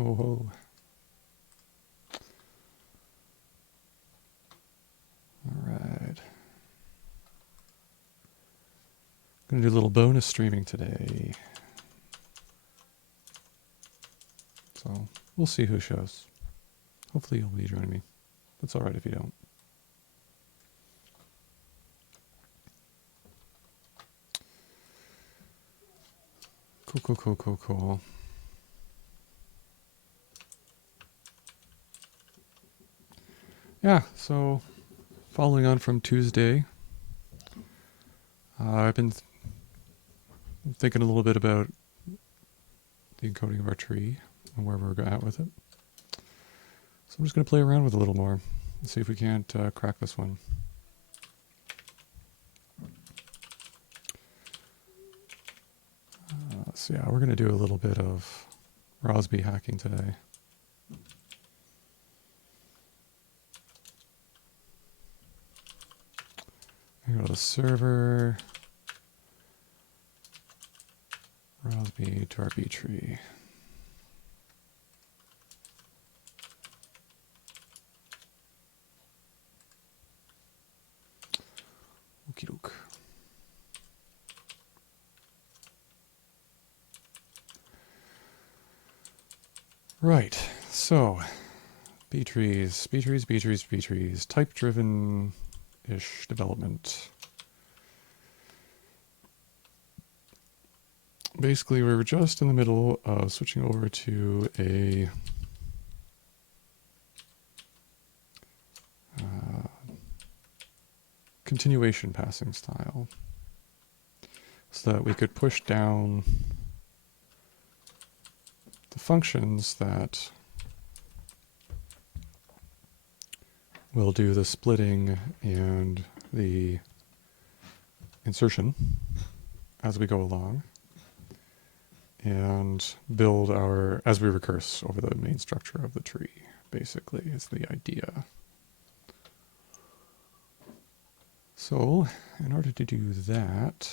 Ho ho. Alright. Gonna do a little bonus streaming today. So we'll see who shows. Hopefully you'll be joining me. That's alright if you don't. Cool. Yeah, so following on from Tuesday, I've been thinking a little bit about the encoding of our tree and where we're at with it. So I'm just going to play around with it a little more and see if we can't crack this one. So yeah, we're going to do a little bit of Rosby hacking today. I go to the server, Rosby to our B tree. Okie doke. Right, so B trees, type driven-ish development. Basically, we were just in the middle of switching over to a continuation passing style so that we could push down the functions that will do the splitting and the insertion as we go along and build our, as we recurse over the main structure of the tree, basically, is the idea. So, in order to do that,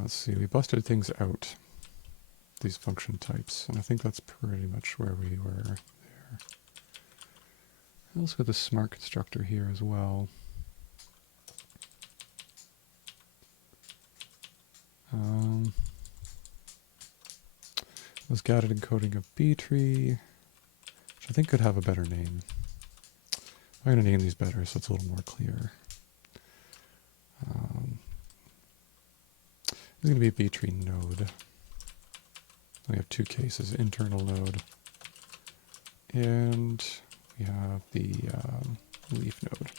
let's see, we busted things out, these function types, and I think that's pretty much where we were there. Let's go to the smart constructor here as well. Was gathered encoding of B tree, which I think could have a better name. I'm going to name these better so it's a little more clear. This is going to be a B tree node. We have two cases, internal node, and we have the leaf node.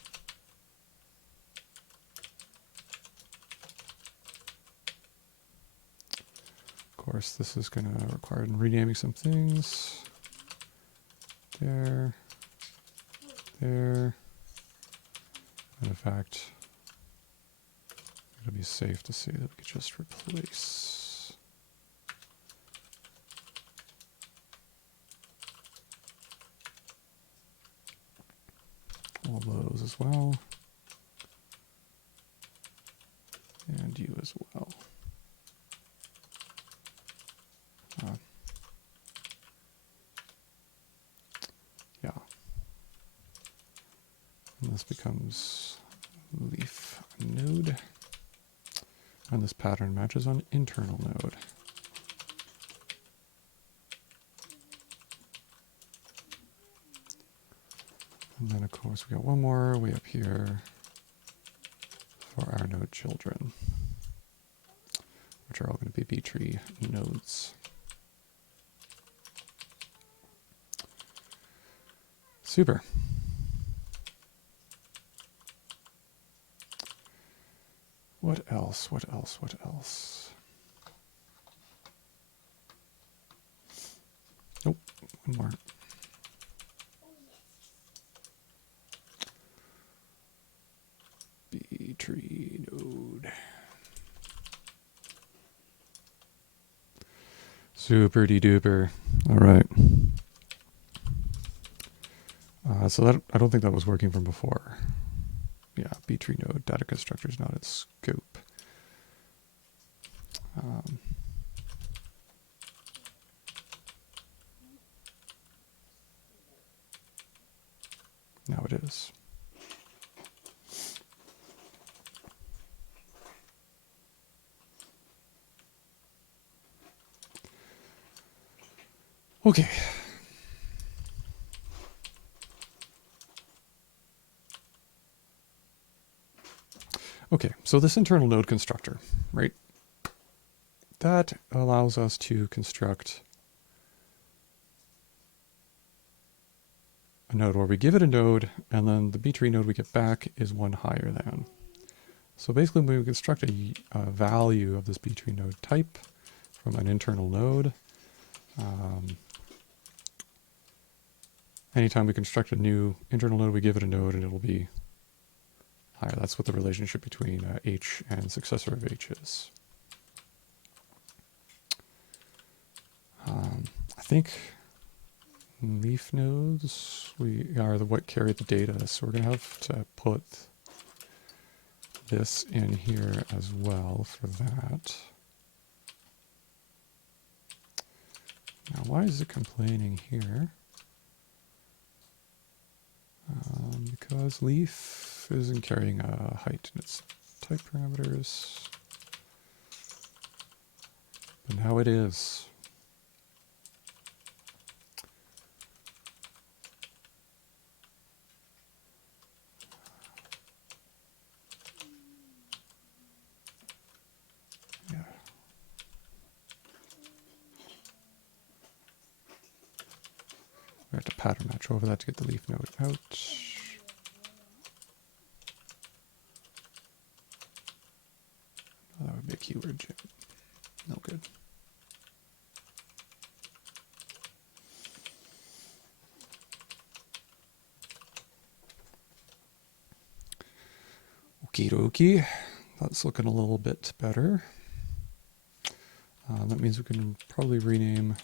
Of course, this is going to require renaming some things. There. And in fact, it'll be safe to say that we could just replace all those as well. And you as well. Yeah. And this becomes leaf node. And this pattern matches on internal node. And then of course we got one more way up here for our node children, which are all going to be B tree nodes. Super. What else? Nope, one more. B tree node. Super de duper. All right. So that, I don't think that was working from before. Yeah, B tree node data constructor is not in scope. Now it is. Okay. Okay, so this internal node constructor, right? That allows us to construct a node where we give it a node, and then the B-tree node we get back is one higher than. So basically, when we construct a value of this B-tree node type from an internal node, anytime we construct a new internal node, we give it a node, and it'll be higher. That's what the relationship between H and successor of H is. I think leaf nodes are what carry the data, so we're going to have to put this in here as well for that. Now, why is it complaining here? Because leaf isn't carrying a height in its type parameters. But now it is. Yeah. We have to pattern match over that to get the leaf node out. Oh, that would be a keyword, Jim. No good. Okie dokie. That's looking a little bit better. That means we can probably rename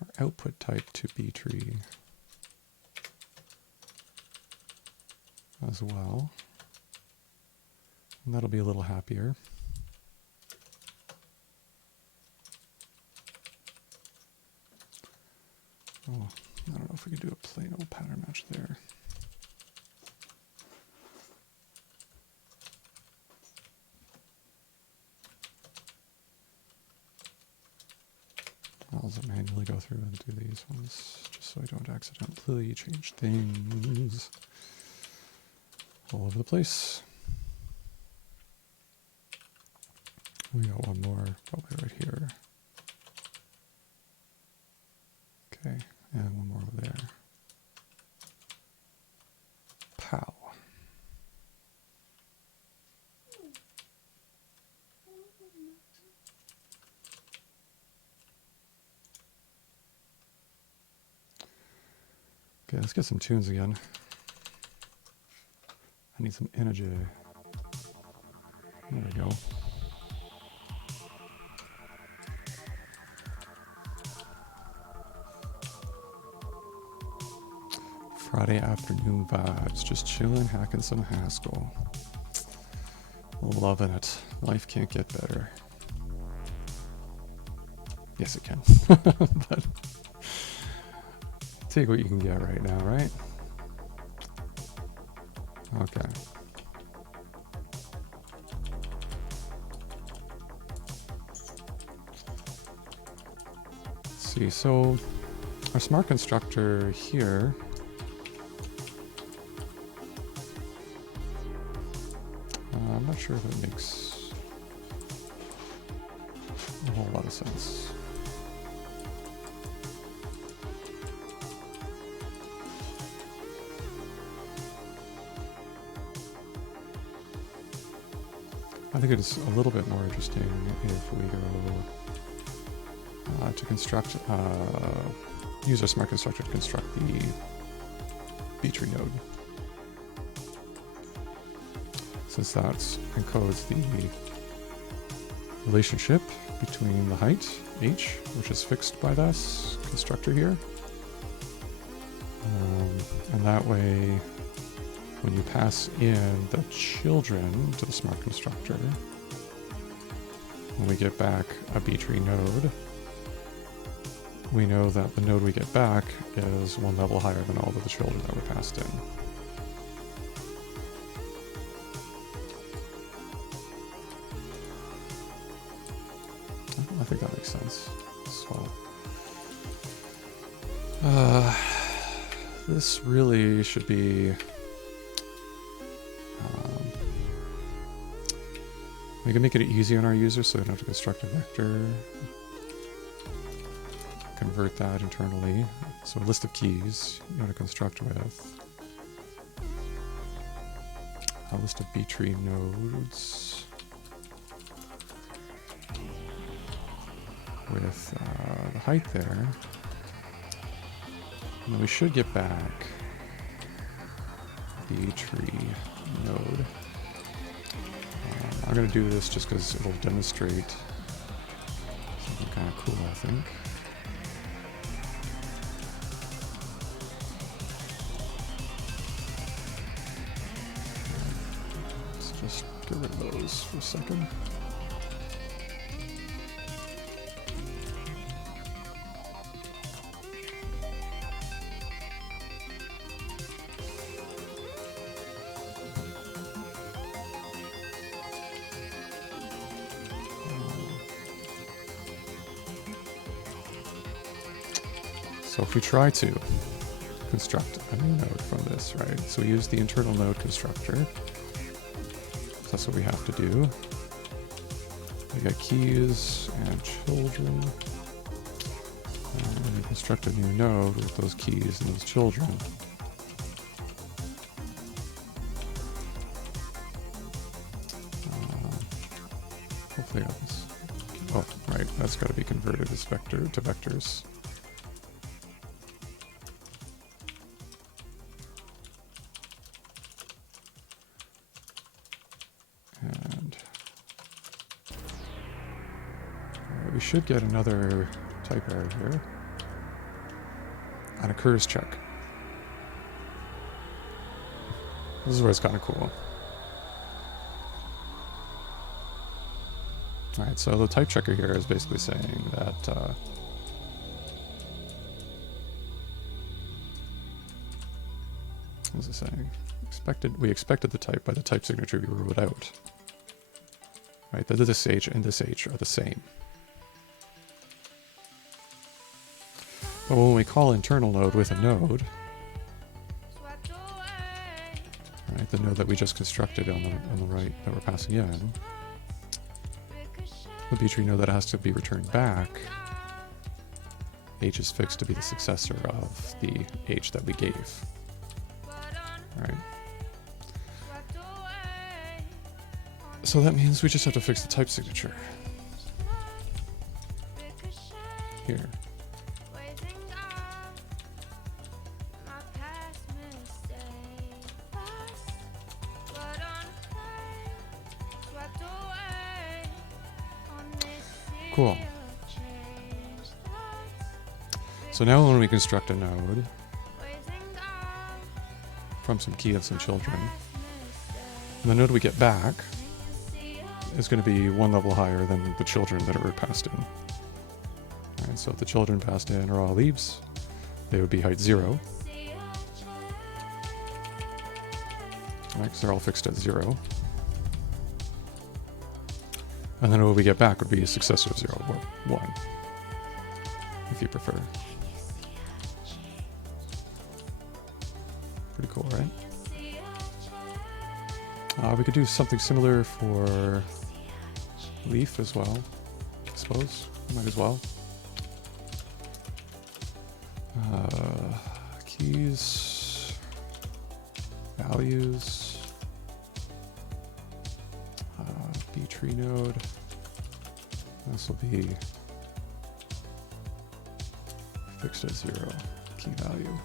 our output type to B-tree as well. And that'll be a little happier. Oh, I don't know if we could do a plain old pattern match there. I'll also manually go through and do these ones just so I don't accidentally change things all over the place. We got one more probably right here. Okay, and one more over there. Pow. Okay, let's get some tunes again. I need some energy. There we go. Friday afternoon vibes, just chilling, hacking some Haskell. Loving it. Life can't get better. Yes, it can. But take what you can get right now, right? Okay. Let's see, so our smart constructor here I'm not sure if it makes a whole lot of sense. I think it's a little bit more interesting if we go to construct, use our smart constructor to construct the B-tree node. Since that encodes the relationship between the height, h, which is fixed by this constructor here. And that way, when you pass in the children to the smart constructor, when we get back a B-tree node, we know that the node we get back is one level higher than all of the children that were passed in. I think that makes sense. So, this really should be... we can make it easy on our users so we don't have to construct a vector. Convert that internally. So a list of keys you want to construct with. A list of B-tree nodes. With the height there. And then we should get back B-tree node. I'm going to do this just because it'll demonstrate something kind of cool, I think. Let's just get rid of those for a second. So if we try to construct a new node from this, right? So we use the internal node constructor. That's what we have to do. We got keys and children. And we construct a new node with those keys and those children. Hopefully that's... Oh, right. That's got to be converted as vector to vectors. We should get another type error here. An occurs check. This is where it's kind of cool. Alright, so the type checker here is basically saying that what is it saying? We expected the type by the type signature we wrote out. Right, that this H and this H are the same. But when we call internal node with a node, right, the node that we just constructed on the right that we're passing in, the B-tree node that has to be returned back, H is fixed to be the successor of the H that we gave. Right. So that means we just have to fix the type signature here. Cool. So now when we construct a node from some key of some children, the node we get back is going to be one level higher than the children that were passed in. Alright, so if the children passed in are all leaves, they would be height 0. Right, because they're all fixed at 0. And then what we get back would be a successor of 0, or 1, if you prefer. Pretty cool, right? We could do something similar for leaf as well, I suppose. Might as well. Keys, values. B-tree node. This will be fixed at 0 key value.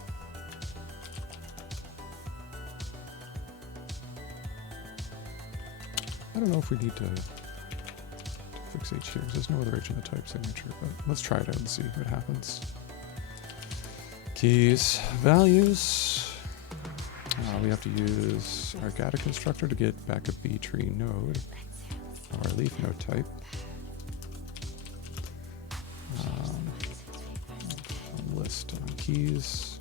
I don't know if we need to fix H here, because there's no other H in the type signature, but let's try it out and see what happens. Keys, values. We have to use our Gata constructor to get back a B-tree node, or our leaf node type. List on keys.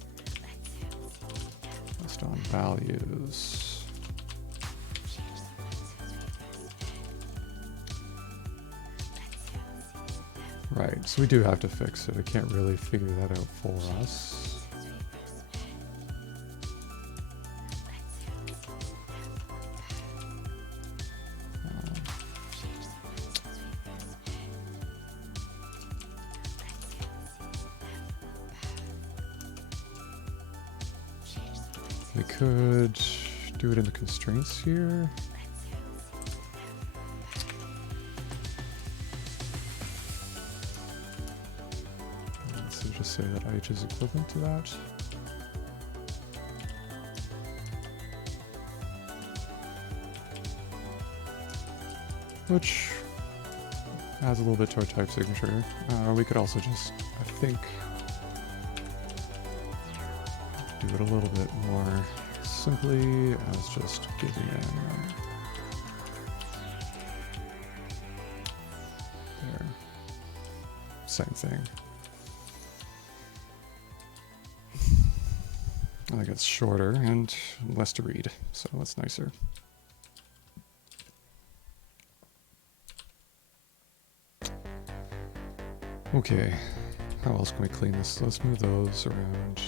List on values. Right, so we do have to fix it. We can't really figure that out for us. We could do it in the constraints here. So just say that h is equivalent to that. Which adds a little bit to our type signature. We could also just, I think, do it a little bit more simply as just giving in there. Same thing. I think it's shorter and less to read, so that's nicer. Okay, how else can we clean this? Let's move those around.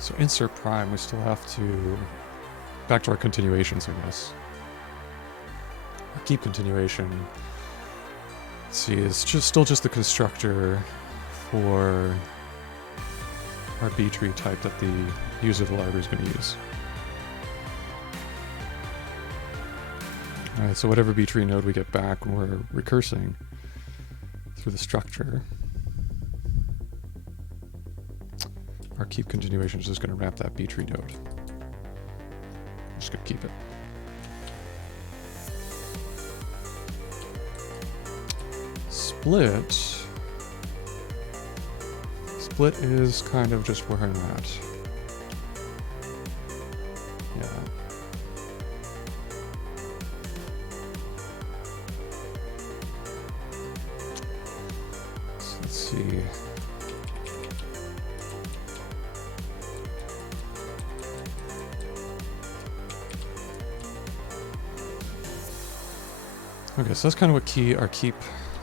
So insert prime, we still have to, back to our continuations, I guess. Our keep continuation, let's see, is still just the constructor for our B tree type that the user of the library is going to use. Alright, so whatever B tree node we get back when we're recursing through the structure, our keep continuation is just going to wrap that B tree node. Just going to keep it. Split. Split is kind of just where I'm at. Yeah. So let's see. Okay, so that's kind of what our keep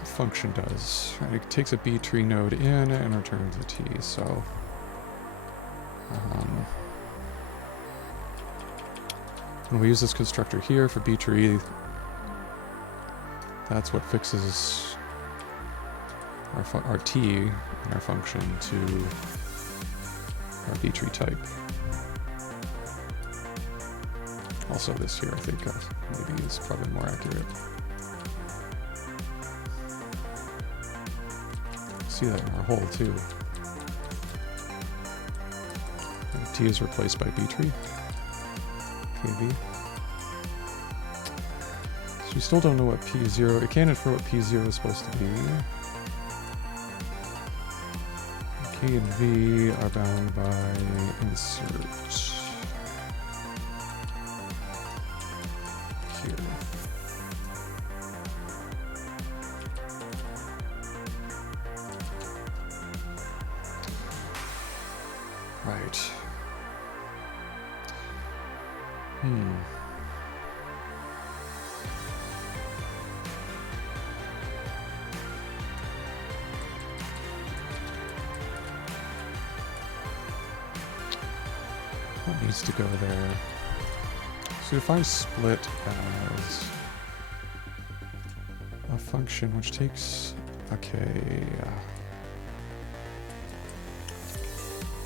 function does. Right? It takes a B tree node in and returns a T. So when we use this constructor here for B tree, that's what fixes our T in our function to our B tree type. Also this here, I think maybe is probably more accurate. See that in our hole too. And T is replaced by B tree. KB. So we still don't know what P0, it can't infer what P0 is supposed to be. K and V are bound by insert. Here. Right. What needs to go there? So if I split as a function which takes,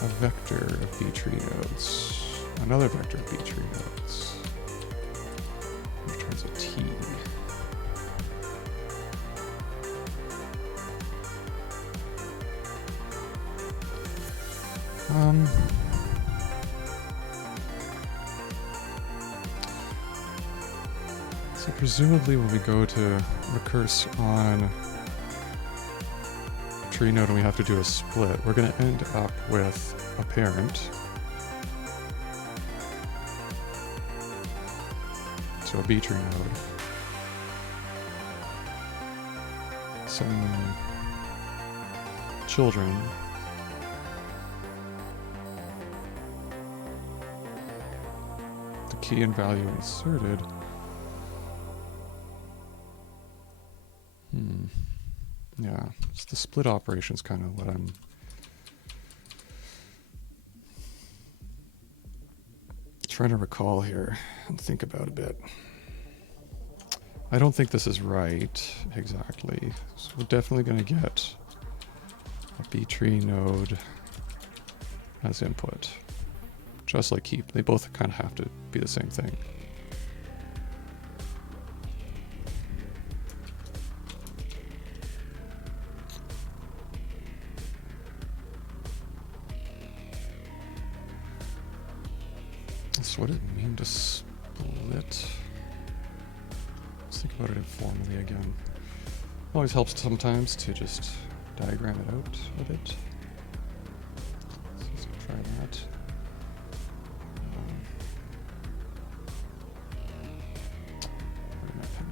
a vector of B tree nodes, another vector of B tree nodes, returns a T. So presumably when we go to recurse on tree node and we have to do a split, we're going to end up with a parent. So a B tree node. Some children. The key and value inserted. Yeah, it's the split operation is kind of what I'm trying to recall here and think about a bit. I don't think this is right exactly. So we're definitely going to get a B tree node as input. Just like keep, they both kind of have to be the same thing. That's what it mean to split. Let's think about it informally again. Always helps sometimes to just diagram it out a bit. Let's try that. Where did my pen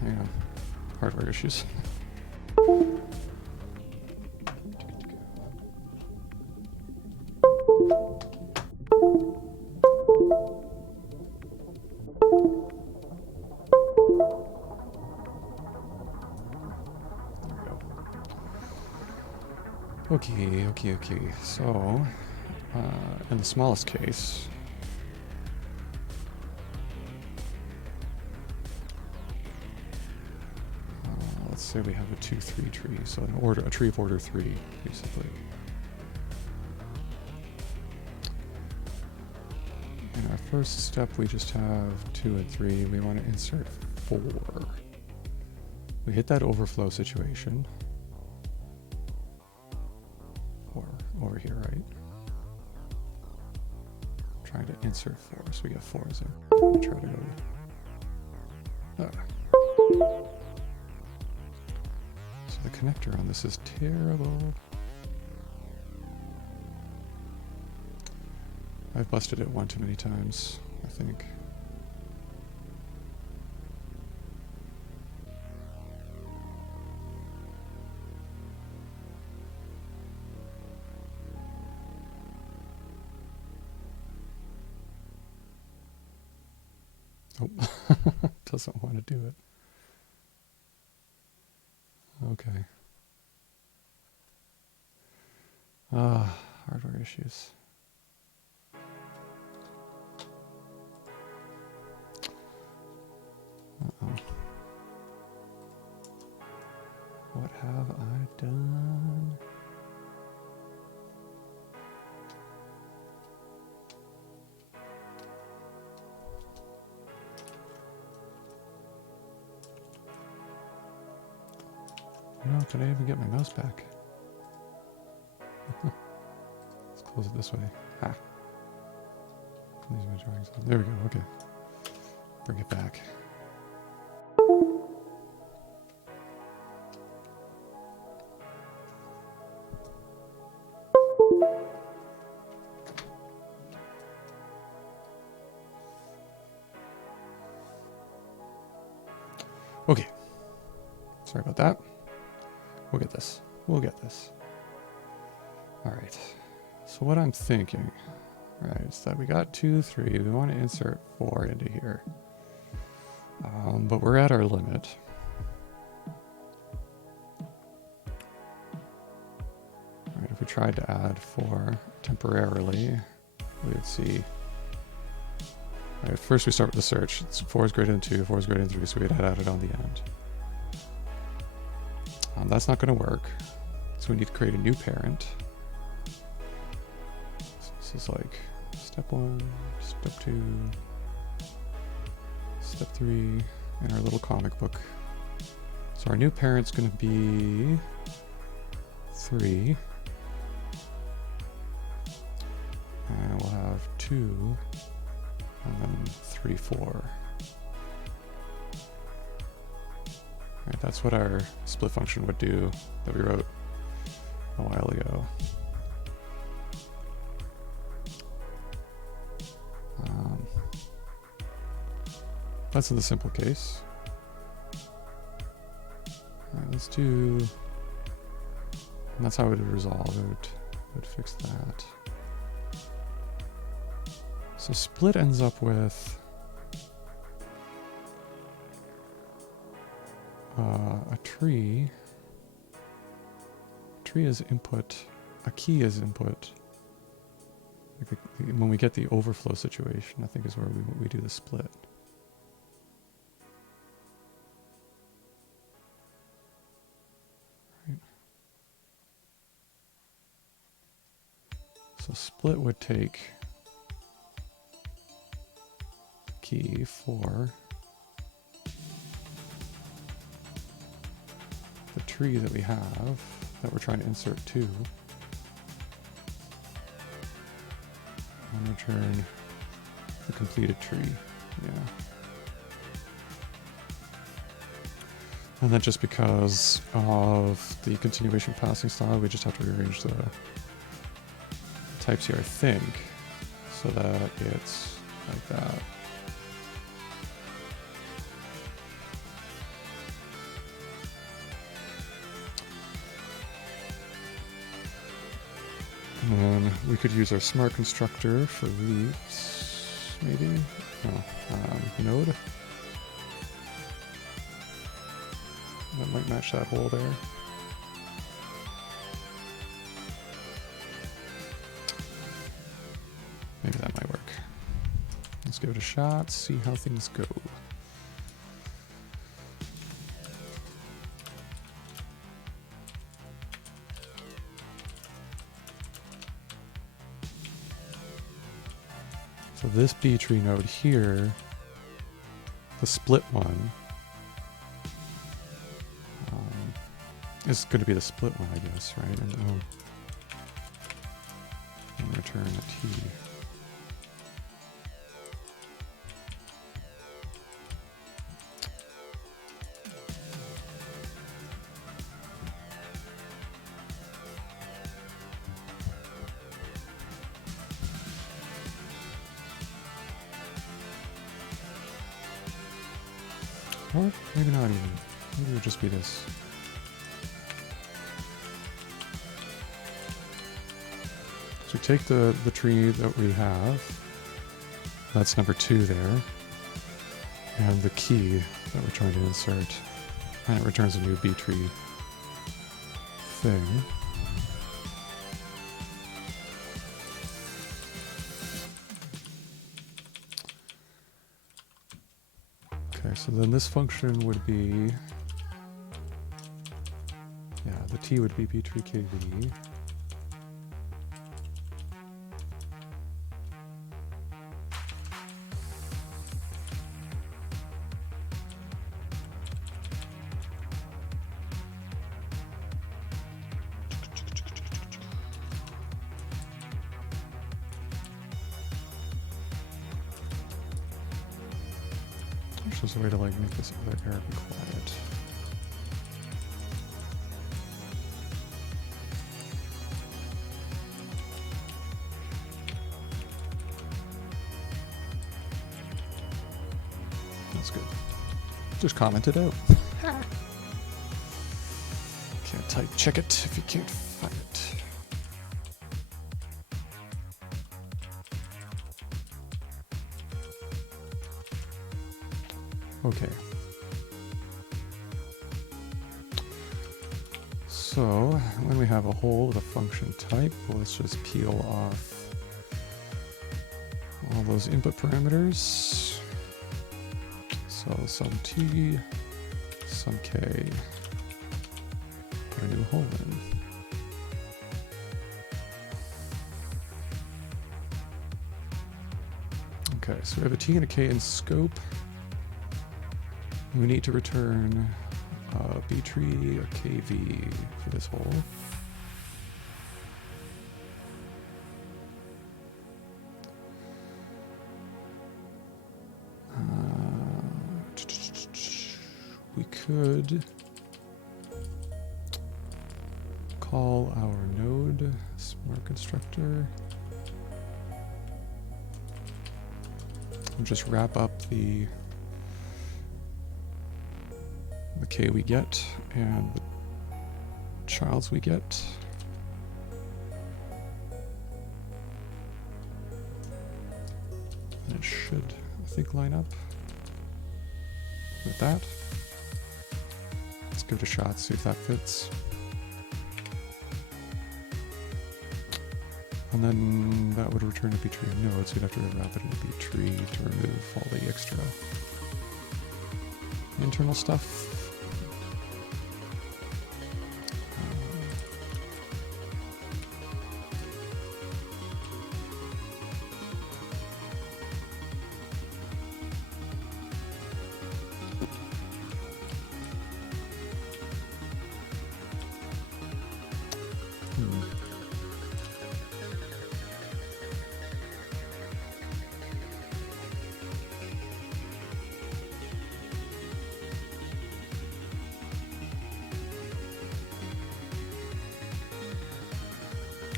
go? Hang on. Hardware issues. Okay. So, in the smallest case, let's say we have a 2-3 tree, so a tree of order 3, basically. In our first step, we just have 2 and 3. We want to insert 4. We hit that overflow situation. Over here, right? Trying to insert 4, so we get 4s in. Try to go. So the connector on this is terrible. I've busted it one too many times, I think. Oh, doesn't want to do it. Okay. Hardware issues. Uh-oh. What have I done? No, did I even get my mouse back? Let's close it this way. Ha. These are my drawings. There we go, okay. Bring it back. Okay. Sorry about that. We'll get this. We'll get this. All right. So what I'm thinking, right, is that we got 2, 3. We want to insert 4 into here. But we're at our limit. All right, if we tried to add 4 temporarily, we would see. All right, first we start with the search. It's 4 is greater than 2, 4 is greater than 3, so we'd add it on the end. That's not going to work, so we need to create a new parent. So this is like step 1, step 2, step 3 in our little comic book. So our new parent's going to be 3. And we'll have 2, and then 3, 4. Right, that's what our split function would do that we wrote a while ago. That's in the simple case. All right, let's do, and that's how it would resolve. It would fix that. So split ends up with a tree. Tree is input. A key is input. Like when we get the overflow situation, I think is where we do the split. Right. So split would take the key for the tree that we have that we're trying to insert to, and return the completed tree. Yeah. And then just because of the continuation passing style, we just have to rearrange the types here, I think, so that it's like that. And then we could use our smart constructor for leaves, maybe? No, node. That might match that hole there. Maybe that might work. Let's give it a shot, see how things go. So this B tree node here, the split one, is going to be the split one, I guess, right? And return a T. Or maybe not even. Maybe it would just be this. So we take the tree that we have. That's number 2 there. And the key that we're trying to insert. And it returns a new B tree thing. Okay, so then this function would be, yeah, the T would be B tree KV. There's a way to like make this other error be quiet. That's good. Just comment it out. Can't type check it if you can't find it. Okay. So when we have a hole with a function type, let's just peel off all those input parameters. So some t, some k. Put a new hole in. Okay, so we have a t and a k in scope. We need to return a B tree, a KV for this hole. could call our node smart constructor and just wrap up the k we get and the childs we get. And it should, I think, line up with that. Let's give it a shot, see if that fits. And then that would return a B tree of nodes, so you'd have to wrap it in a B tree to remove all the extra internal stuff.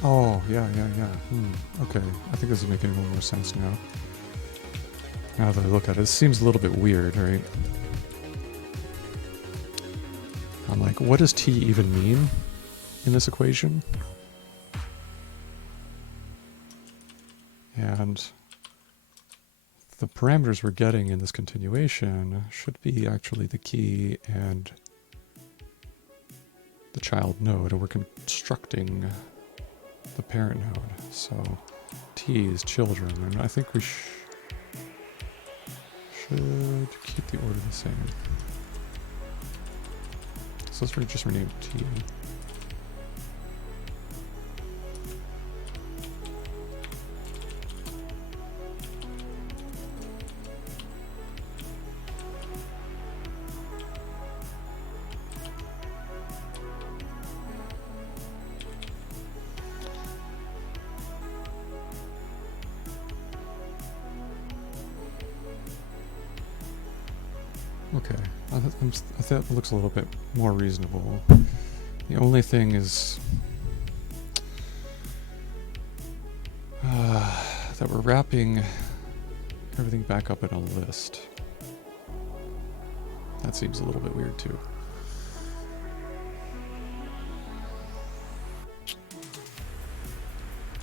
Oh, yeah. Okay, I think this is making a little more sense now. Now that I look at it, it seems a little bit weird, right? I'm like, what does t even mean in this equation? And the parameters we're getting in this continuation should be actually the key and the child node, and we're constructing the parent node. So t is children, and I think we should keep the order the same. So let's just rename t. Okay, I thought that looks a little bit more reasonable. The only thing is that we're wrapping everything back up in a list. That seems a little bit weird too.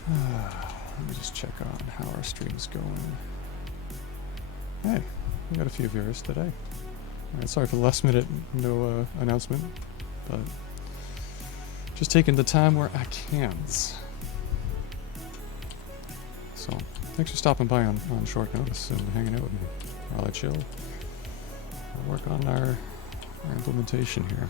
Let me just check on how our stream's going. Hey, we got a few viewers today. Alright, sorry for the last minute no announcement, but just taking the time where I can. So, thanks for stopping by on short notice and hanging out with me while I chill. I'll work on our implementation here.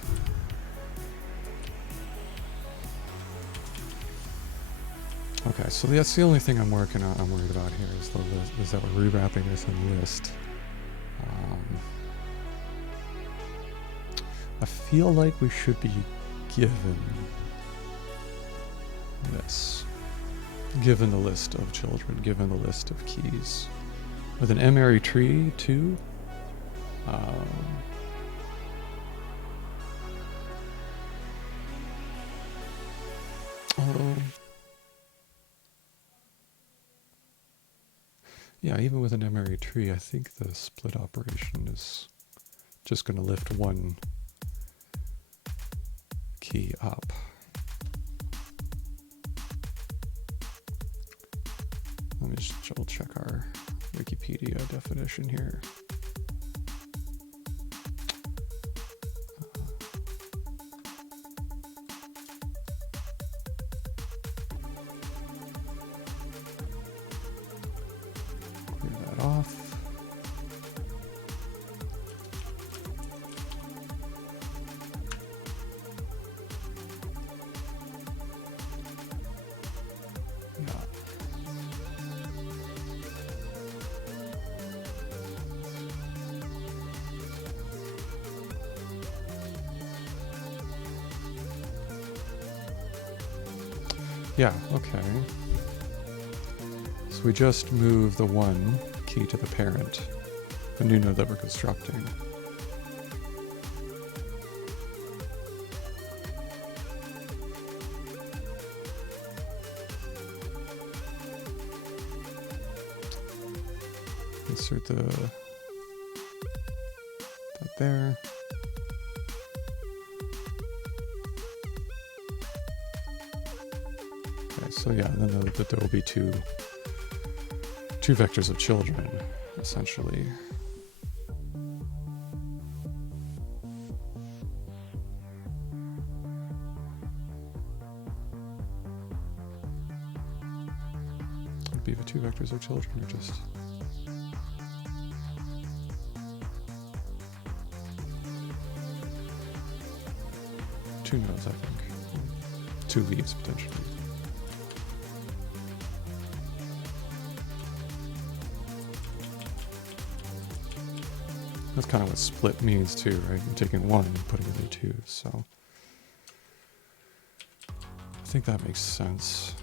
Okay, so that's the only thing I'm worried about here is that we're rewrapping this in list. I feel like we should be given this. Given the list of children, given the list of keys. With an M-ary tree, too. Yeah, even with an M-ary tree, I think the split operation is just going to lift one key up. Let me just double check our Wikipedia definition here. Clear that off. Yeah, okay. So we just move the one key to the parent, the new node that we're constructing. Insert that there. Okay, so yeah, then there will be two vectors of children, essentially. Would be the two vectors of children, or just two nodes, I think. Two leaves, potentially. That's kind of what split means too, right? You're taking one and putting it in two, so I think that makes sense.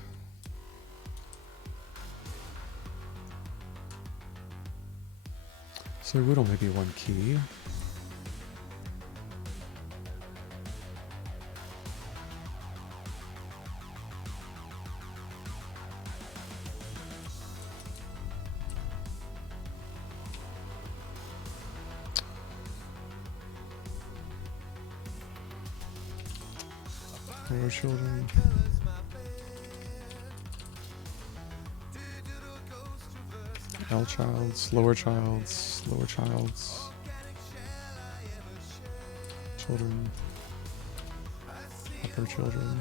So there would only be one key. Lower children. L childs, lower childs, lower childs. Children. Upper children.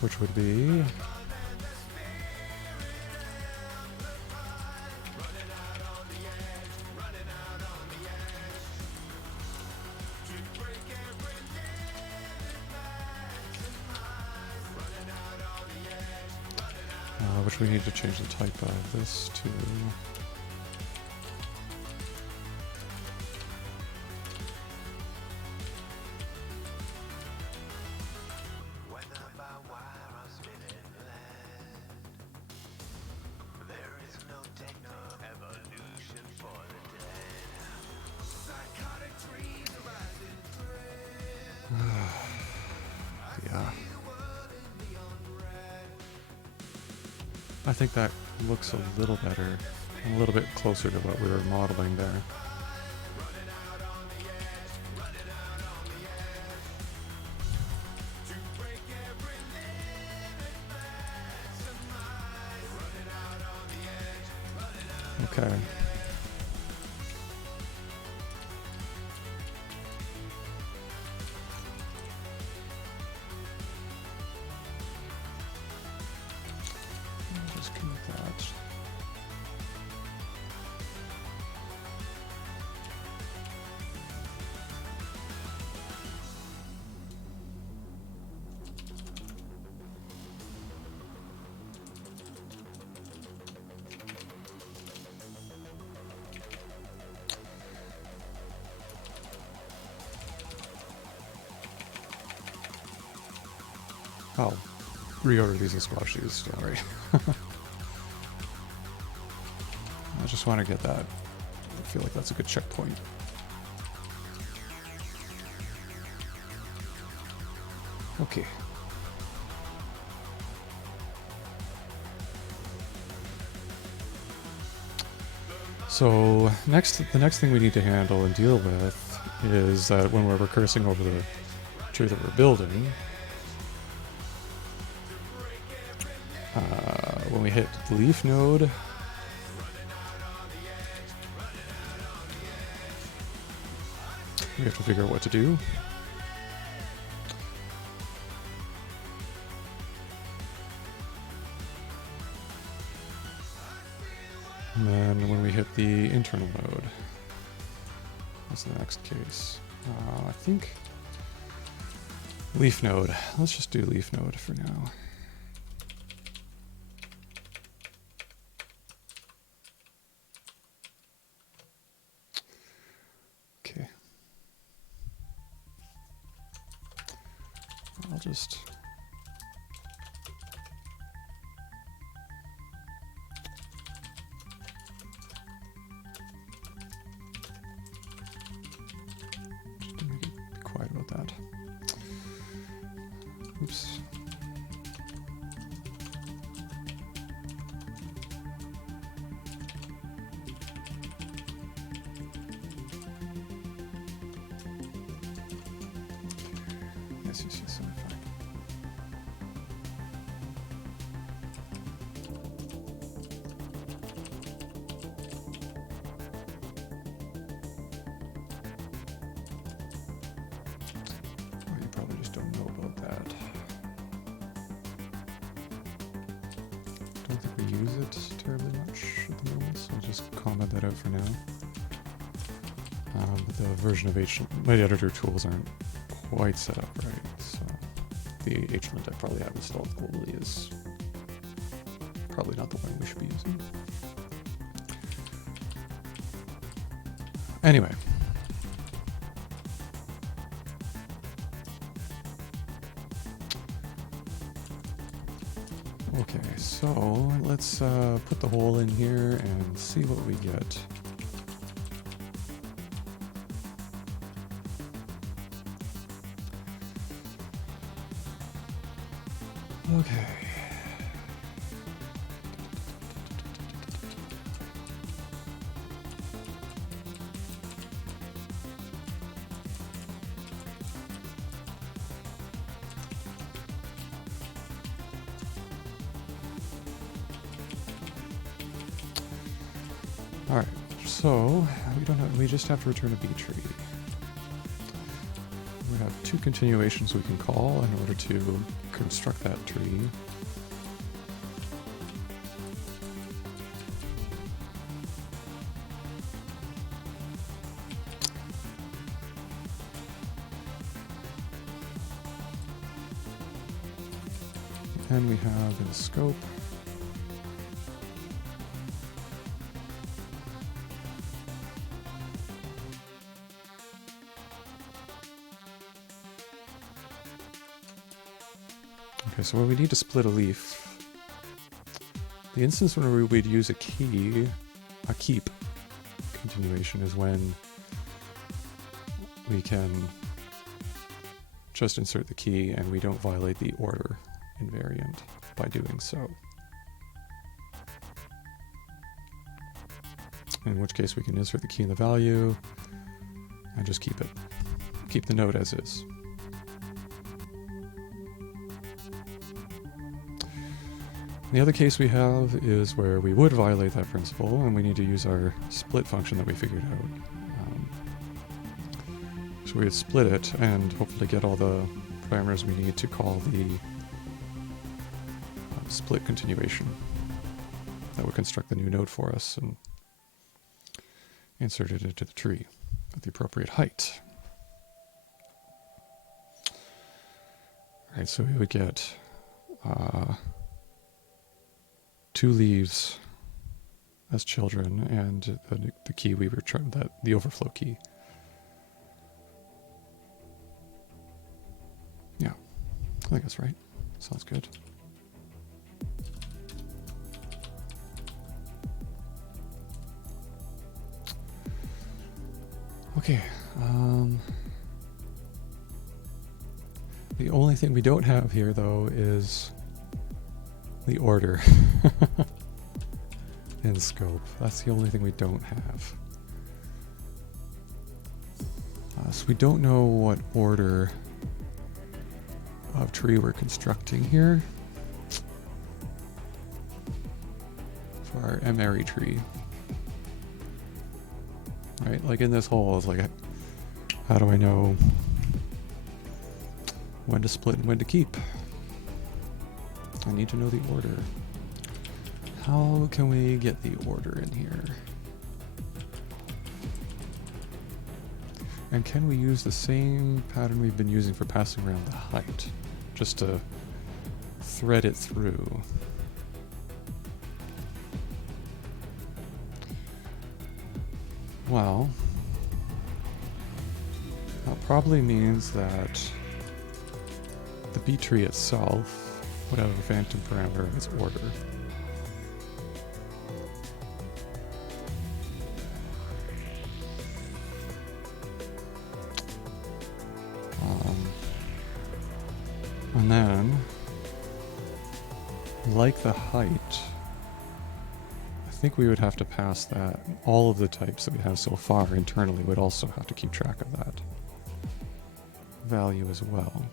Which would be which we need to change the type of this to yeah. I think that looks a little better, a little bit closer to what we were modeling there. Okay. Just commit that. I'll reorder these and squash these, don't worry. I just want to get that. I feel like that's a good checkpoint. Okay. So the next thing we need to handle and deal with is that when we're recursing over the tree that we're building, when we hit the leaf node, we have to figure out what to do. And then when we hit the internal node, that's the next case. I think leaf node. Let's just do leaf node for now. Okay. I'll just that. Oops. Yes, I'm fine. Oh, you probably just don't know about that. Don't think we use it terribly much at the moment, so I'll just comment that out for now. But the version of my editor tools aren't quite set up right, so the HLint I probably have installed globally is probably not the one we should be using. Anyway. Okay, so let's put the hole in here and see what we get. Okay. All right. So we just have to return a B tree. We have two continuations we can call in order to construct that tree. And we have in scope okay, so when we need to split a leaf, the instance where we would use a keep continuation is when we can just insert the key and we don't violate the order invariant by doing so. In which case we can insert the key in the value and just keep the node as is. The other case we have is where we would violate that principle and we need to use our split function that we figured out. So we would split it and hopefully get all the parameters we need to call the split continuation. That would construct the new node for us and insert it into the tree at the appropriate height. All right, so we would get 2 leaves as children and the key we were trying, the overflow key. Yeah, I think that's right. Sounds good. Okay. The only thing we don't have here, though, is the order in scope. That's the only thing we don't have. So we don't know what order of tree we're constructing here for our Emery tree. Right, like in this hole is like, how do I know when to split and when to keep? I need to know the order. How can we get the order in here? And can we use the same pattern we've been using for passing around the height, just to thread it through? Well, that probably means that the B tree itself would have a phantom parameter of its order. And then, like the height, I think we would have to pass that. All of the types that we have so far internally would also have to keep track of that value as well.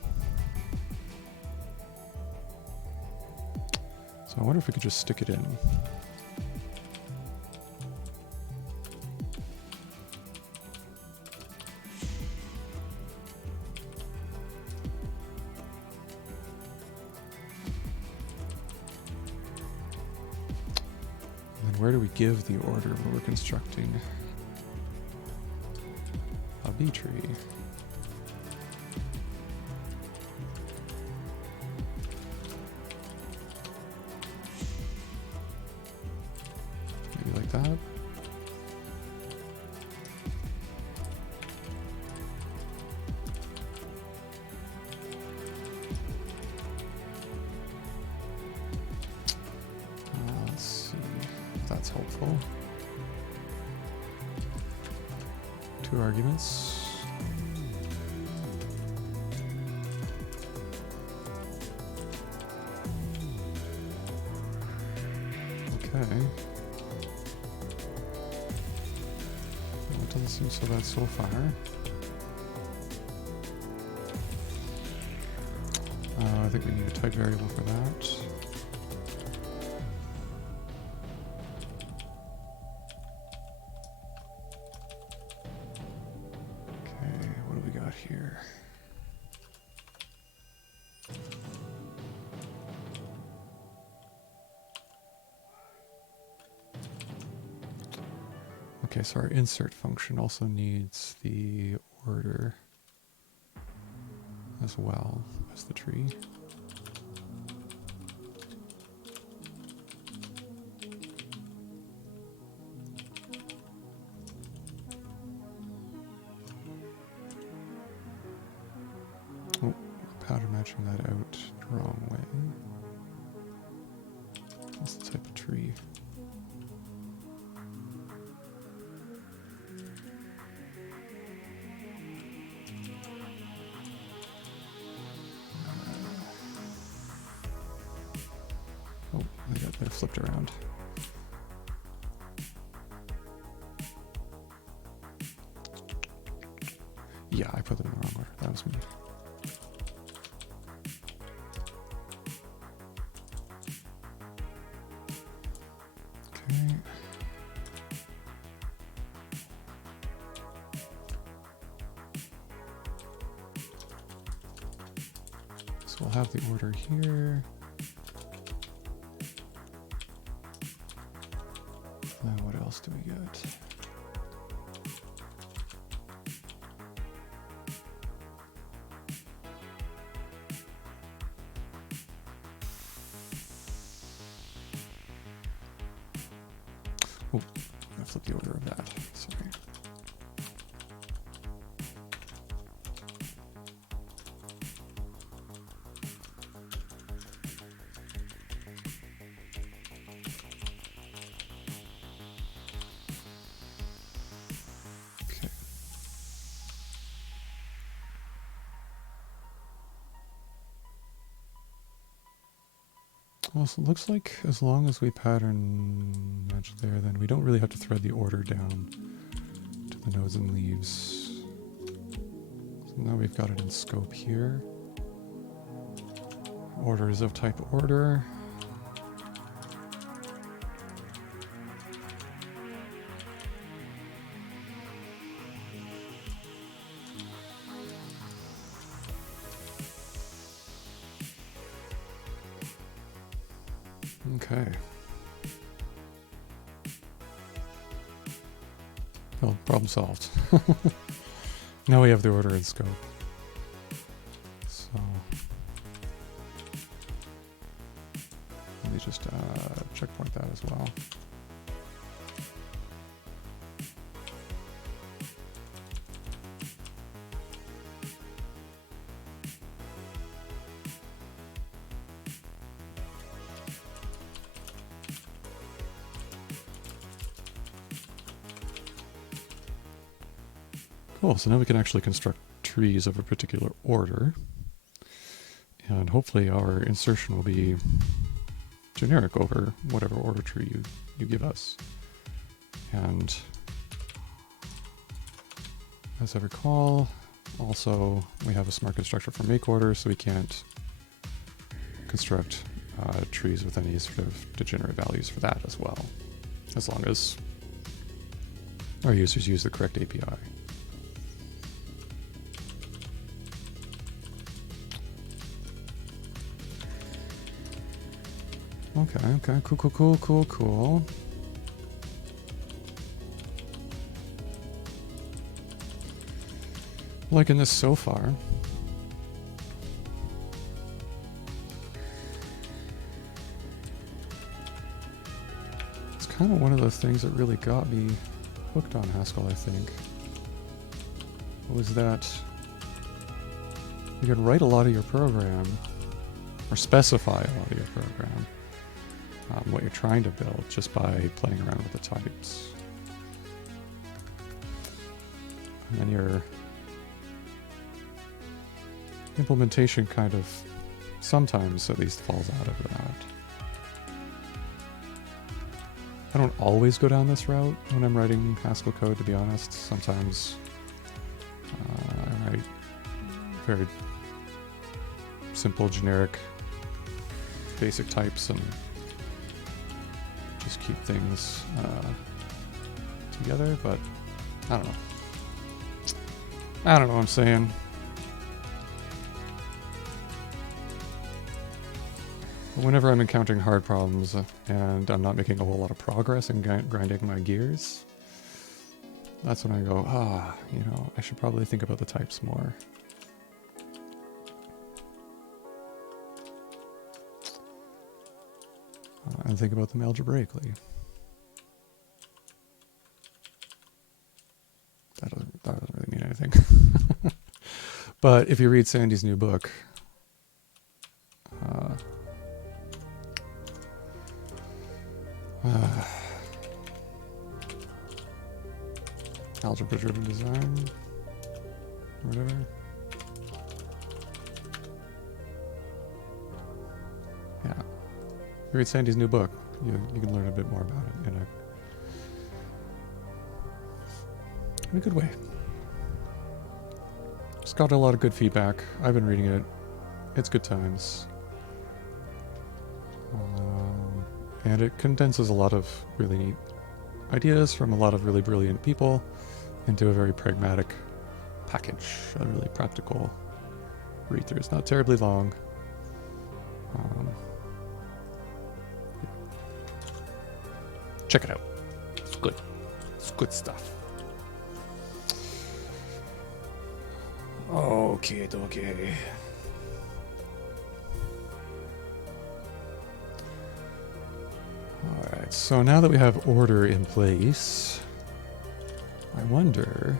So I wonder if we could just stick it in. Where do we give the order when we're constructing a B tree? Maybe like that. Let's see if that's helpful. 2 arguments. Okay. Well, it doesn't seem so bad so far. I think we need a type variable for that. Okay, what do we got here? Okay, so our insert function also needs the order as well as the tree. Oh, pattern matching that out the wrong way. What's the type of tree? Oh, they're flipped around. Yeah, I put them in the wrong order. That was me. Okay. So we'll have the order here. Now what else do we get? Oh, I'm gonna flip the order of that. Sorry. Okay. Well, so it looks like as long as we pattern match there, then we don't really have to thread the order down to the nodes and leaves. So now we've got it in scope here. Order is of type order. Okay. Well, problem solved. Now we have the order in scope. So let me just checkpoint that as well. Cool, so now we can actually construct trees of a particular order. And hopefully our insertion will be generic over whatever order tree you give us. And as I recall, also we have a smart constructor for make order, so we can't construct trees with any sort of degenerate values for that as well, as long as our users use the correct API. Okay, cool. Liking this so far. It's kind of one of the things that really got me hooked on Haskell, I think. Was that you can write a lot of your program, or specify a lot of your program, what you're trying to build, just by playing around with the types. And then your implementation kind of, sometimes at least, falls out of that. I don't always go down this route when I'm writing Haskell code, to be honest. Sometimes I write very simple, generic, basic types and just keep things together, but I don't know. I don't know what I'm saying. Whenever I'm encountering hard problems and I'm not making a whole lot of progress in grinding my gears, that's when I go, I should probably think about the types more. And think about them algebraically. That doesn't really mean anything. But if you read Sandy's new book, Algebra-driven design, or whatever. Yeah. If you read Sandy's new book, you can learn a bit more about it in a good way. It's got a lot of good feedback. I've been reading it. It's good times. And it condenses a lot of really neat ideas from a lot of really brilliant people into a very pragmatic package, a really practical read-through. It's not terribly long. Check it out. It's good. It's good stuff. Okay. Alright, so now that we have order in place, I wonder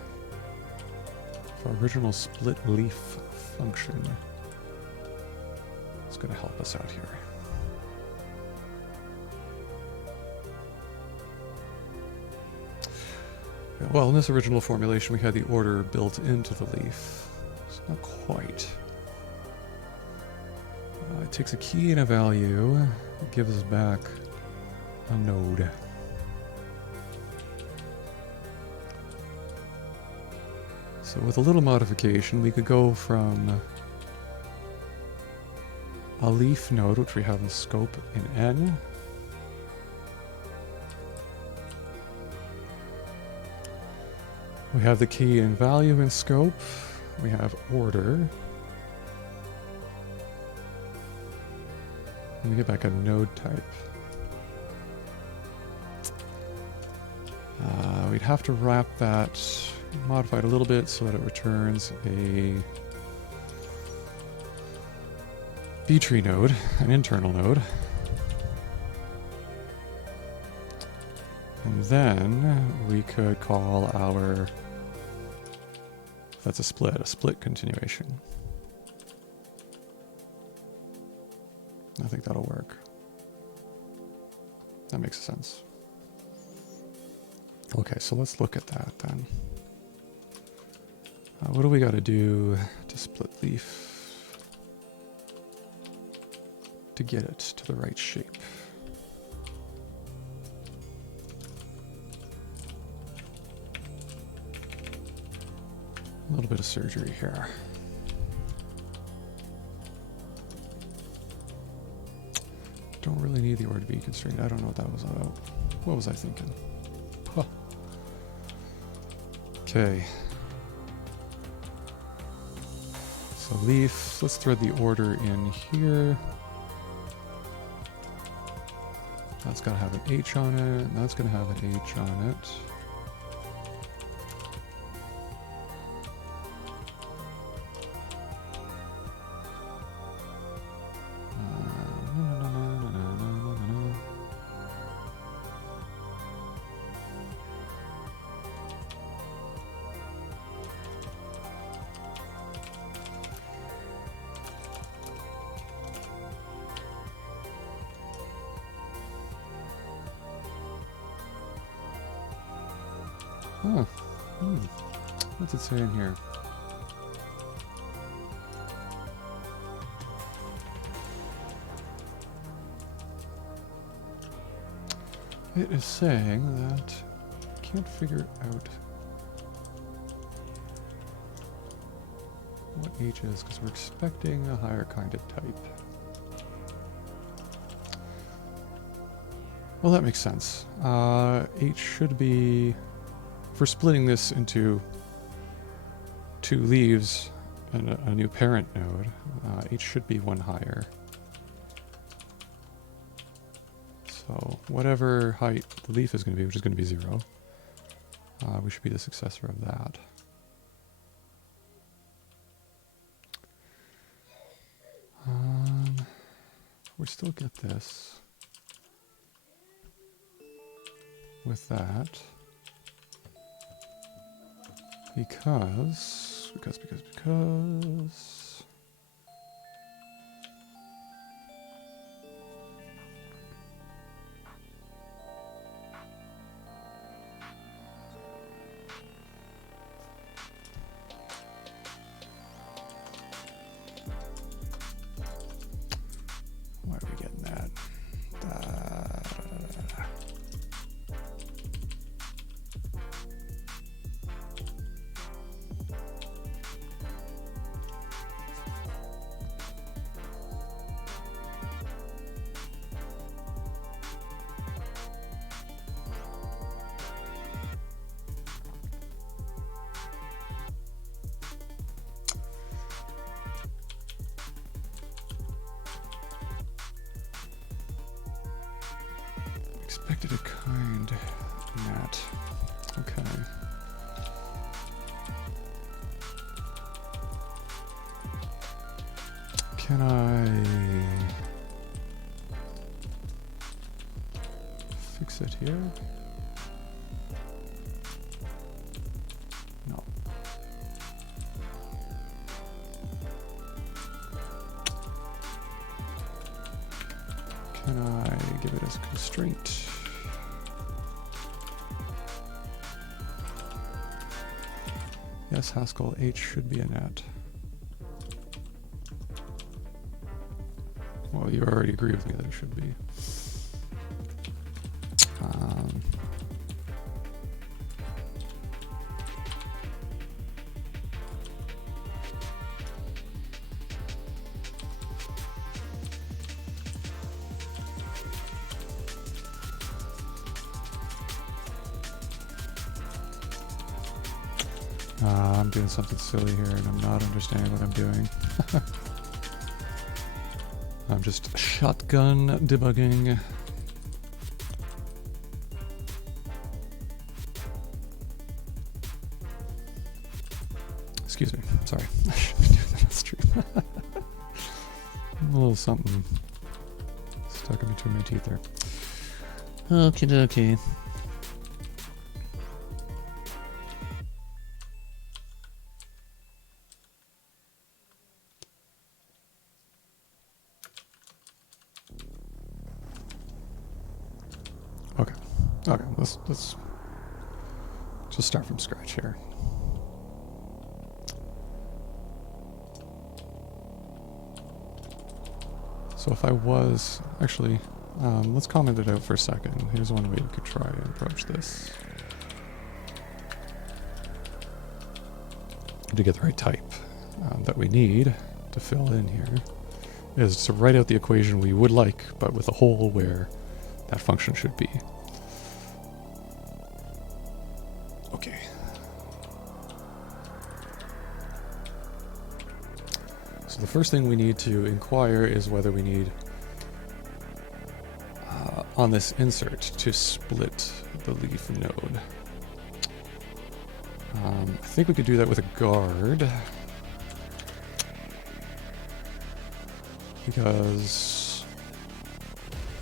if our original split leaf function is going to help us out here. Well, in this original formulation, we had the order built into the leaf. So not quite. It takes a key and a value, it gives us back a node. So with a little modification, we could go from a leaf node, which we have in scope in N, we have the key and value in scope, we have order, and we get back a node type. We'd have to wrap that, modify it a little bit so that it returns a B-tree node, an internal node. And then we could call our, that's a split continuation. I think that'll work. That makes sense. Okay, so let's look at that then. What do we got to do to split leaf? to get it to the right shape. A little bit of surgery here. Don't really need the order to be constrained. I don't know what that was about. What was I thinking? Huh. Okay. So leaf, let's thread the order in here. That's got to have an H on it, and that's going to have an H on it. Oh, what's it say in here? It is saying that can't figure out what H is because we're expecting a higher kind of type. Well, that makes sense. H should be, for splitting this into two leaves and a new parent node, H should be one higher. So whatever height the leaf is going to be, which is going to be 0, we should be the successor of that. We still get this with that because why are we getting that? Expected a kind gnat. Okay. Can I fix it here? No. Can I give it as a constraint? Yes, Haskell, H should be a net. Well, you already agree with me that it should be. I'm doing something silly here and I'm not understanding what I'm doing. I'm just shotgun debugging. Excuse me, sorry. I shouldn't be doing that on stream. A little something stuck in between my teeth there. Okie dokie. Okay, let's just start from scratch here. So if I was, actually, let's comment it out for a second. Here's one way we could try and approach this. To get the right type that we need to fill in here is to write out the equation we would like, but with a hole where that function should be. Okay. So the first thing we need to inquire is whether we need on this insert to split the leaf node. I think we could do that with a guard, because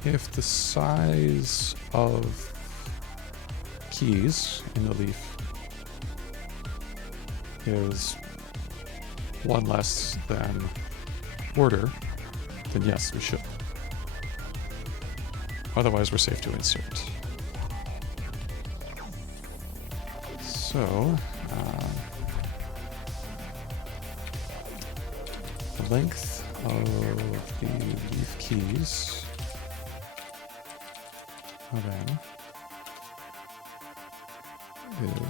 if the size of keys in the leaf is one less than order, then yes, we should. Otherwise, we're safe to insert. So, the length of the leaf keys then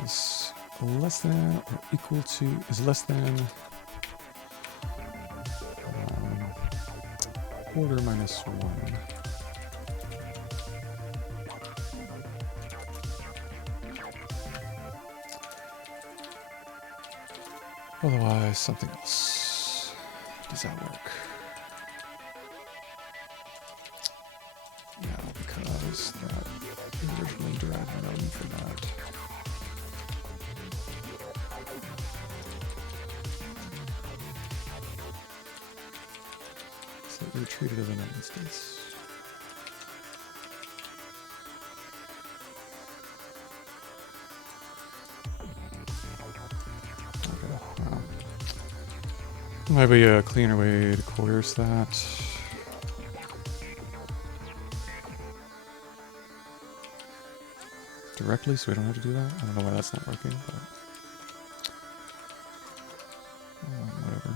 is less than or equal to, is less than order minus 1. Otherwise, something else. Does that work? Yeah, because that originally derived none for that. So we treat it as an instance. Might be a cleaner way to coerce that. Directly, so we don't have to do that. I don't know why that's not working, but whatever.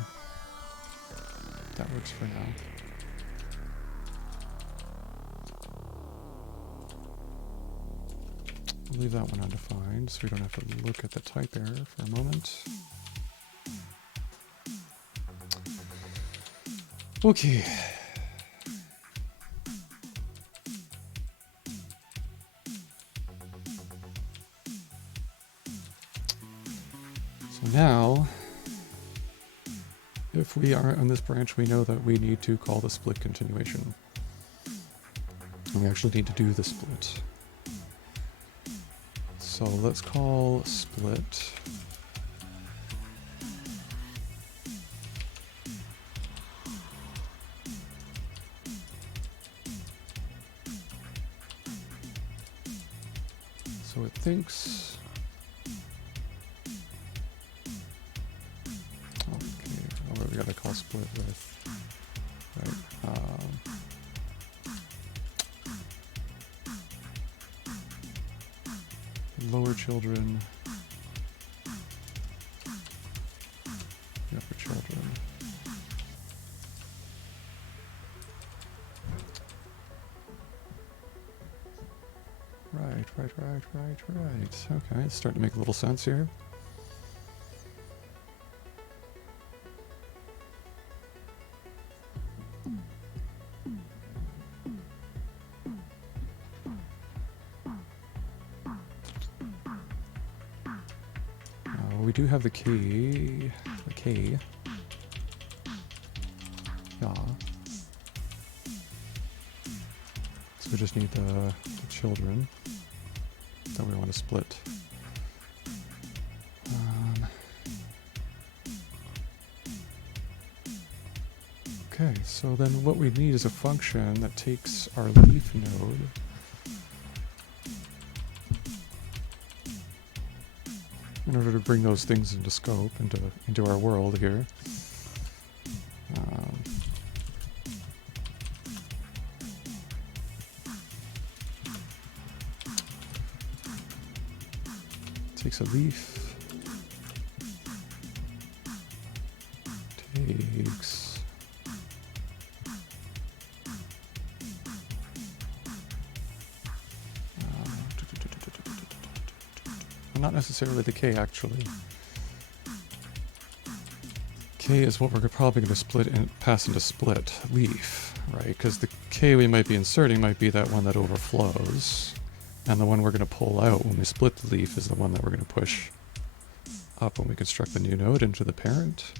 That works for now. We'll leave that one undefined, so we don't have to look at the type error for a moment. Okay. So now, if we are on this branch, we know that we need to call the split continuation. And we actually need to do the split. So let's call split so it thinks okay, oh, we gotta call split with right lower children, the upper children. Right. Okay, it's starting to make a little sense here. We do have the key. Yeah. So we just need the children that we want to split. Okay, so then what we need is a function that takes our leaf node in order to bring those things into scope, into our world here. Takes a leaf, takes not necessarily the K, actually. K is what we're probably going to pass into split leaf, right? Because the K we might be inserting might be that one that overflows, and the one we're going to pull out when we split the leaf is the one that we're going to push up when we construct the new node into the parent.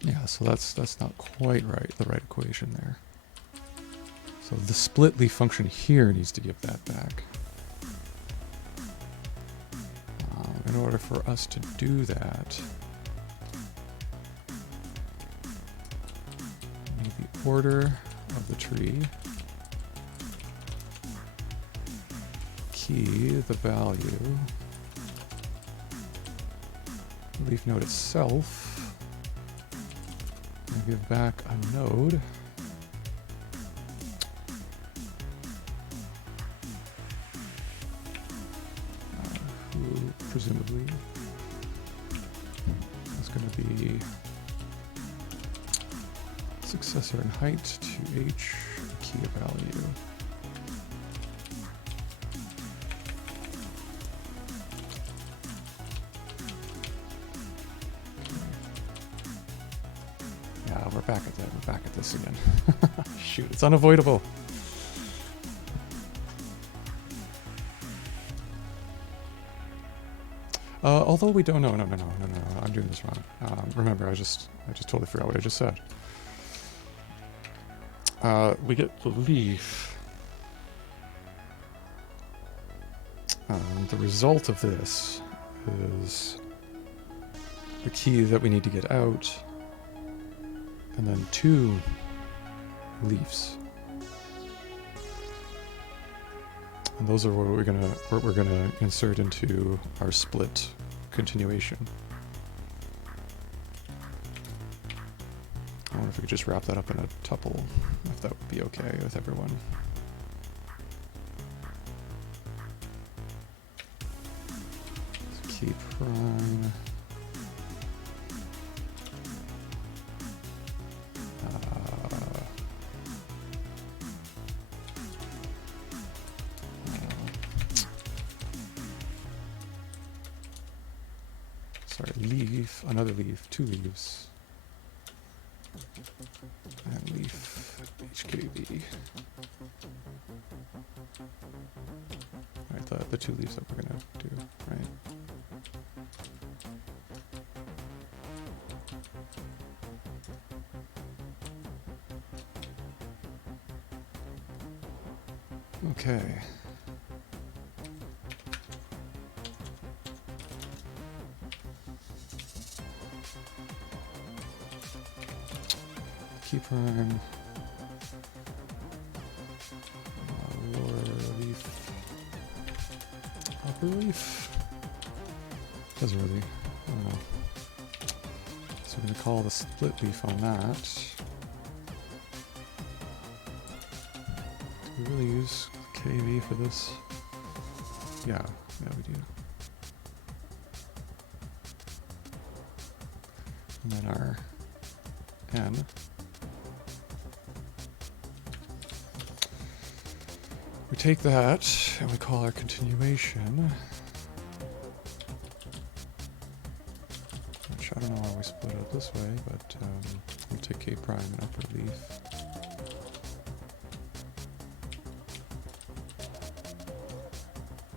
Yeah, so that's not quite right, the right equation there. So the split leaf function here needs to give that back. In order for us to do that, we need the order of the tree, key, the value, leaf node itself, and give back a node. Presumably is going to be successor in height to h, key of value. Yeah, we're back at that. We're back at this again. Shoot, it's unavoidable. Although we don't know, no, I'm doing this wrong. Remember, I just totally forgot what I just said. We get the leaf. The result of this is the key that we need to get out, and then 2 leaves. And those are what we're gonna insert into our split continuation. I wonder if we could just wrap that up in a tuple, if that would be okay with everyone. So key prime. Sorry, leaf, another leaf, 2 leaves. And leaf, HKV. Alright, the 2 leaves that we're gonna do, right? Okay. Key prime, lower leaf, upper leaf. Doesn't really, I don't know. So we're going to call the split leaf on that. Do we really use KV for this? Yeah, we do. And then our N. We take that and we call our continuation, which I don't know why we split it up this way, but we'll take K prime and upper leaf.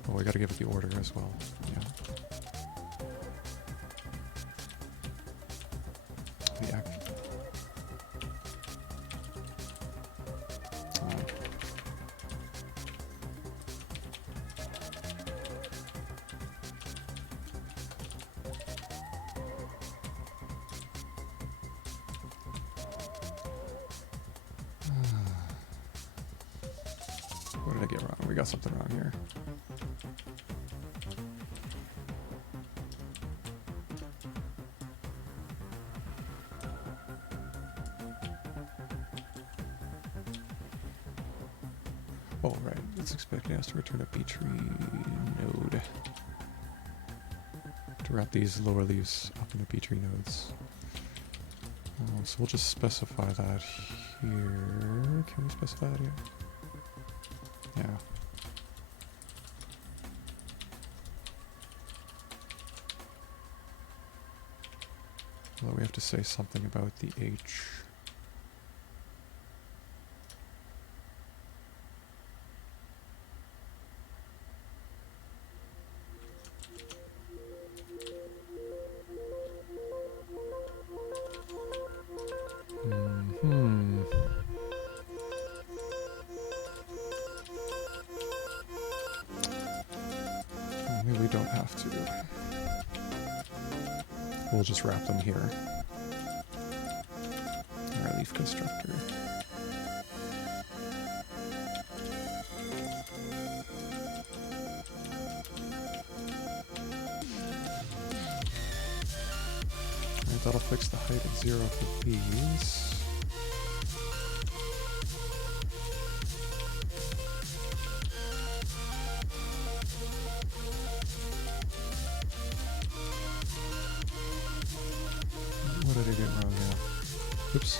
Oh, we gotta give it the order as well. Yeah. The act. What did I get wrong? We got something wrong here. Oh, right. It's expecting us to return a B-tree node to wrap these lower leaves up into B-tree nodes. So we'll just specify that here. Can we specify that here? Yeah. Although we have to say something about the H. Hmm. Maybe we don't have to. We'll just wrap them here. Our leaf constructor. Alright, that'll fix the height at 0 for these. What did I get wrong now? Oops.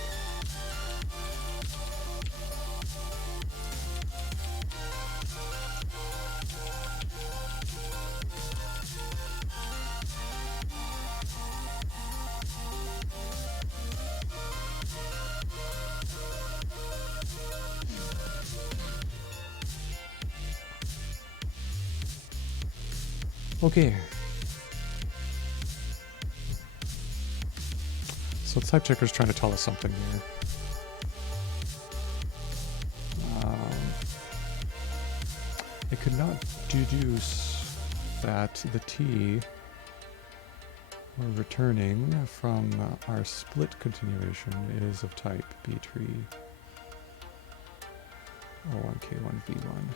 Okay. So the type checker is trying to tell us something here. It could not deduce that the T we're returning from our split continuation is of type B tree O1K1V1.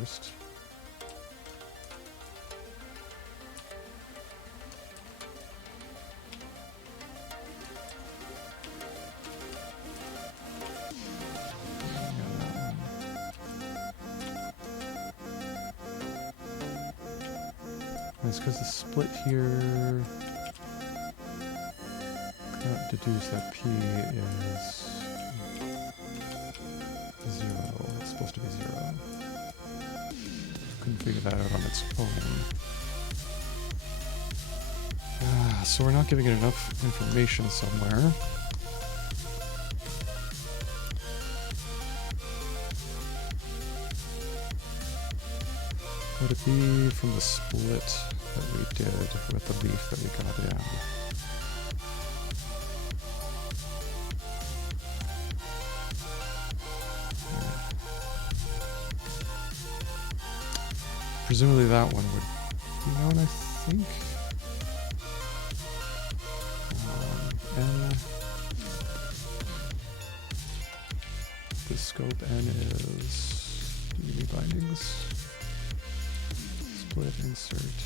First, it's because the split here cannot deduce that P is 0. It's supposed to be 0. Couldn't figure that out on its own. So we're not giving it enough information somewhere. Would it be from the split that we did with the leaf that we got in? Presumably that one would be known, I think. N. The scope N is UV bindings. Split insert.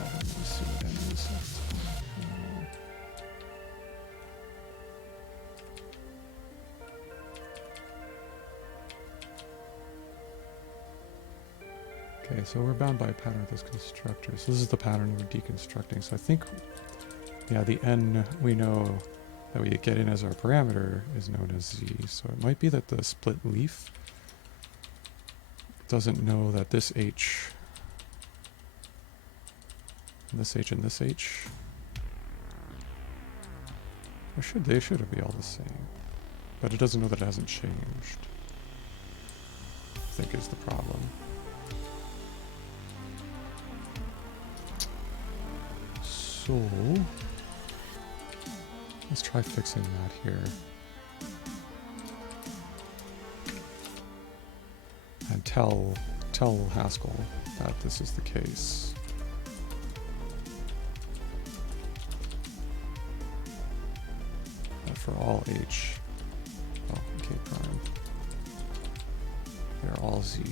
Let me see what N is. Okay, so we're bound by a pattern of this constructor. So this is the pattern we're deconstructing. So I think, yeah, the N we know that we get in as our parameter is known as Z. So it might be that the split leaf doesn't know that this H, and this H, and this H, or they should be all the same. But it doesn't know that it hasn't changed, I think is the problem. So let's try fixing that here. And tell Haskell that this is the case. That for all H, oh, K prime, they are all Z.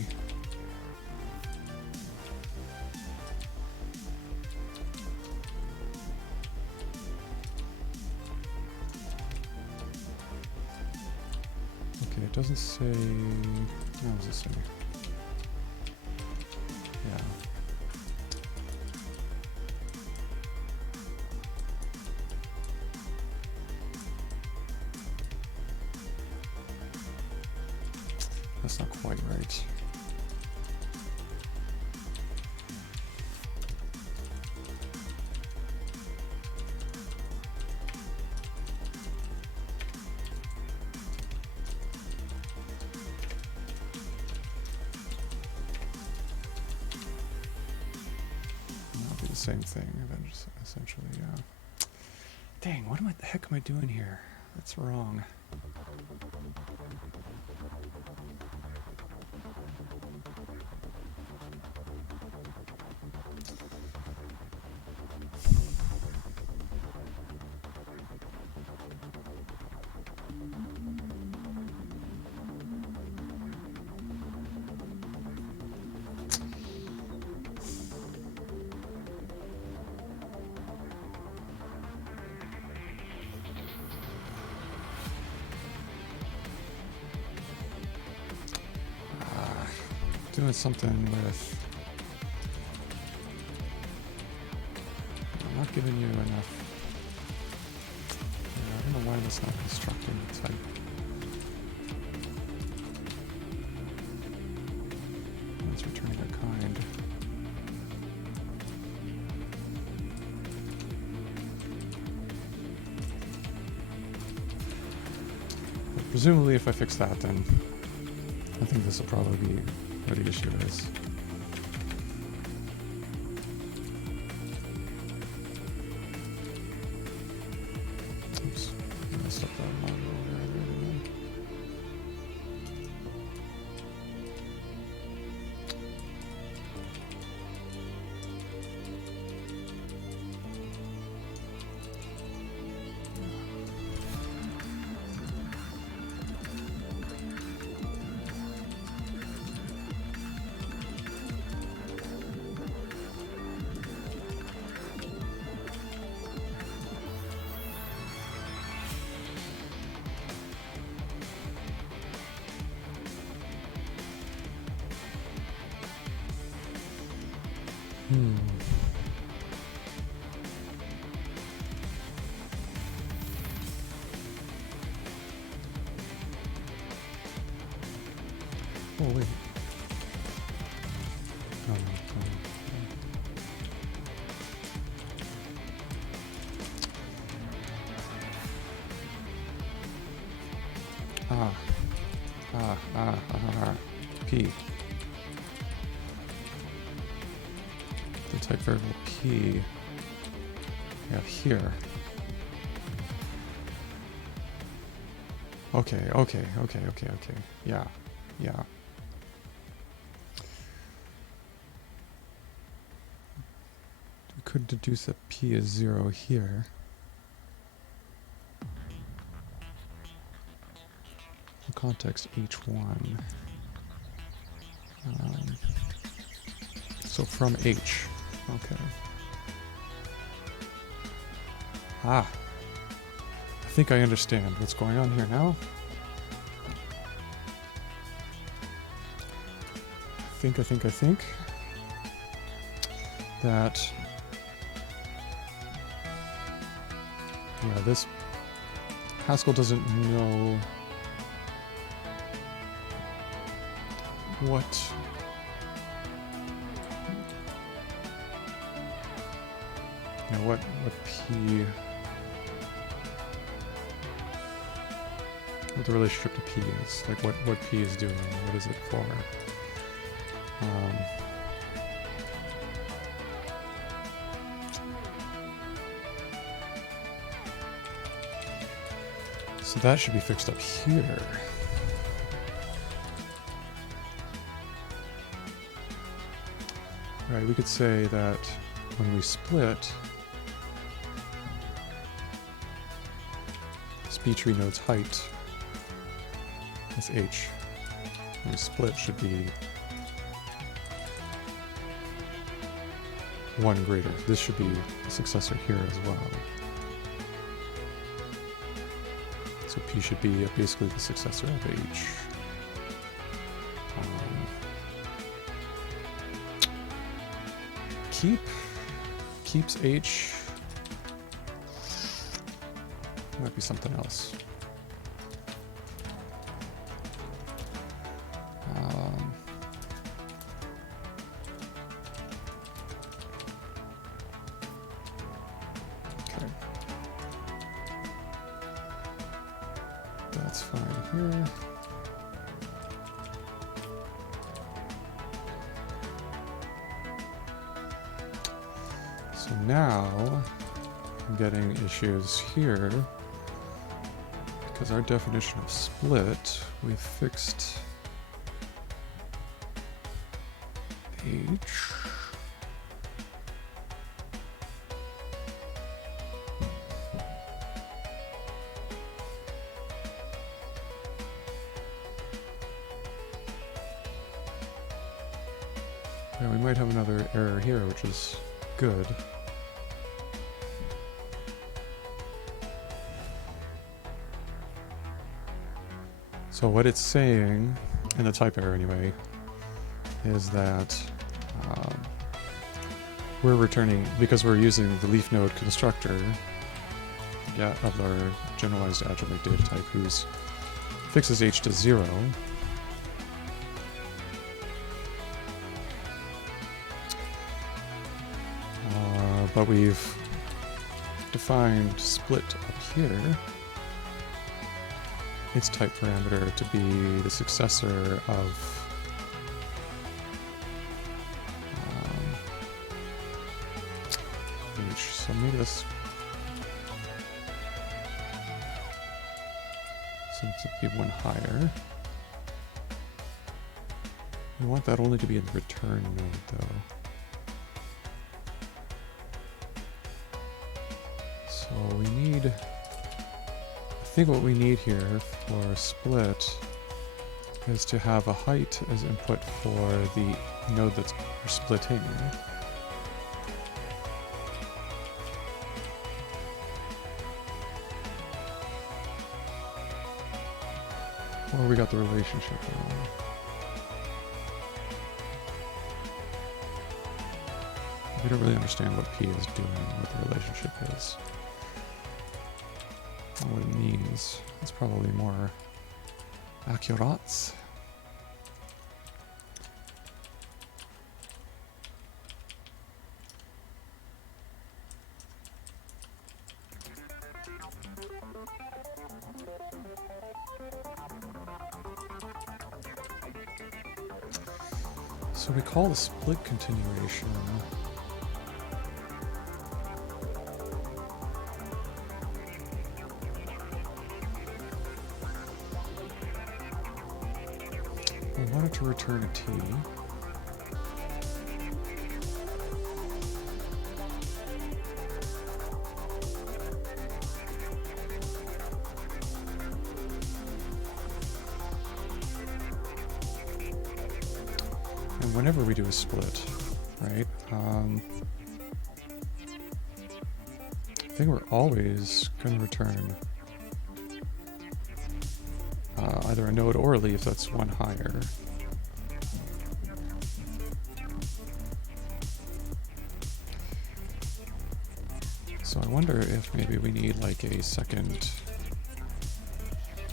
It doesn't say, what does it say? That's not quite right. That'll be the same thing, essentially, yeah. Dang, what the heck am I doing here? That's wrong. Doing something with... I'm not giving you enough... Yeah, I don't know why that's not constructing the type. It's returning a kind. But presumably if I fix that, then I think this will probably be what the issue is. Oops, I messed up that module earlier, didn't Oh, wait. P. The type variable P I have here. Okay. Yeah. We could deduce that P is 0 here. Context H1. So from H. Okay. I think I understand what's going on here now. I think that, yeah, this Haskell doesn't know what P, what the relationship to P is, like what P is doing, what is it for. So that should be fixed up here. Right, we could say that when we split, speech tree node's height is H. When we split should be 1 greater. This should be a successor here as well. So P should be basically the successor of H. Keeps H. Might be something else. here. So now I'm getting issues here because our definition of split, we fixed H. Yeah, we might have another error here, which is good. So what it's saying, in the type error anyway, is that we're returning, because we're using the leaf node constructor of our generalized algebraic data type, whose fixes h to 0. But we've defined split up here, its type parameter, to be the successor of h. So maybe this, since it'd be one higher. We want that only to be in the return node, though. So we need, I think what we need here for split is to have a height as input for the node that's we're splitting. Or we got the relationship wrong. We don't really understand what P is doing, what the relationship is. What it means. It's probably more accurate. So we call the split continuation we want it to return a T. And whenever we do a split, right, I think we're always going to return either a node or a leaf that's one higher. So I wonder if maybe we need like a second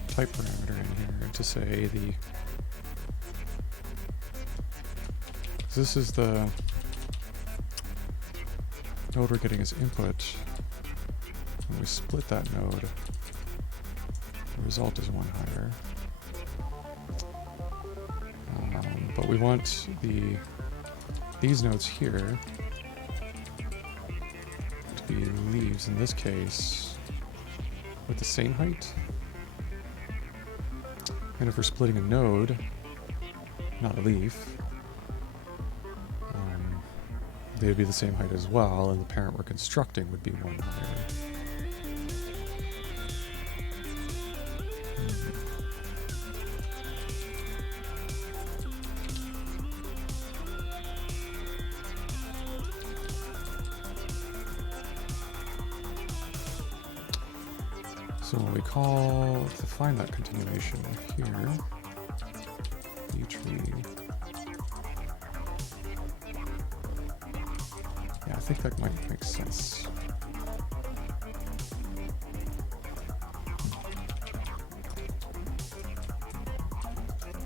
type parameter in here to say the, this is the node we're getting as input. When we split that node, the result is one higher. But we want these nodes here to be leaves in this case with the same height. And if we're splitting a node, not a leaf, they would be the same height as well, and the parent we're constructing would be one higher. So when we call to find that continuation here, tree. Yeah, I think that might make sense.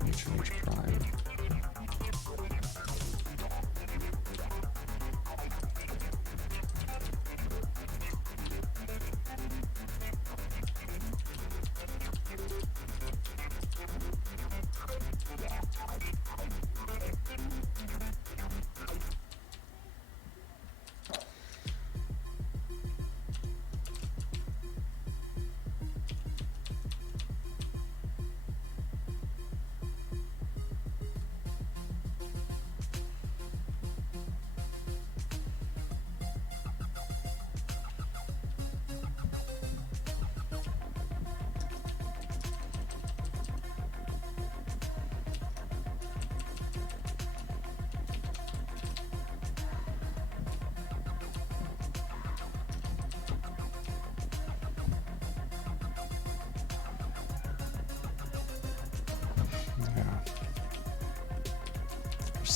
H and H prime.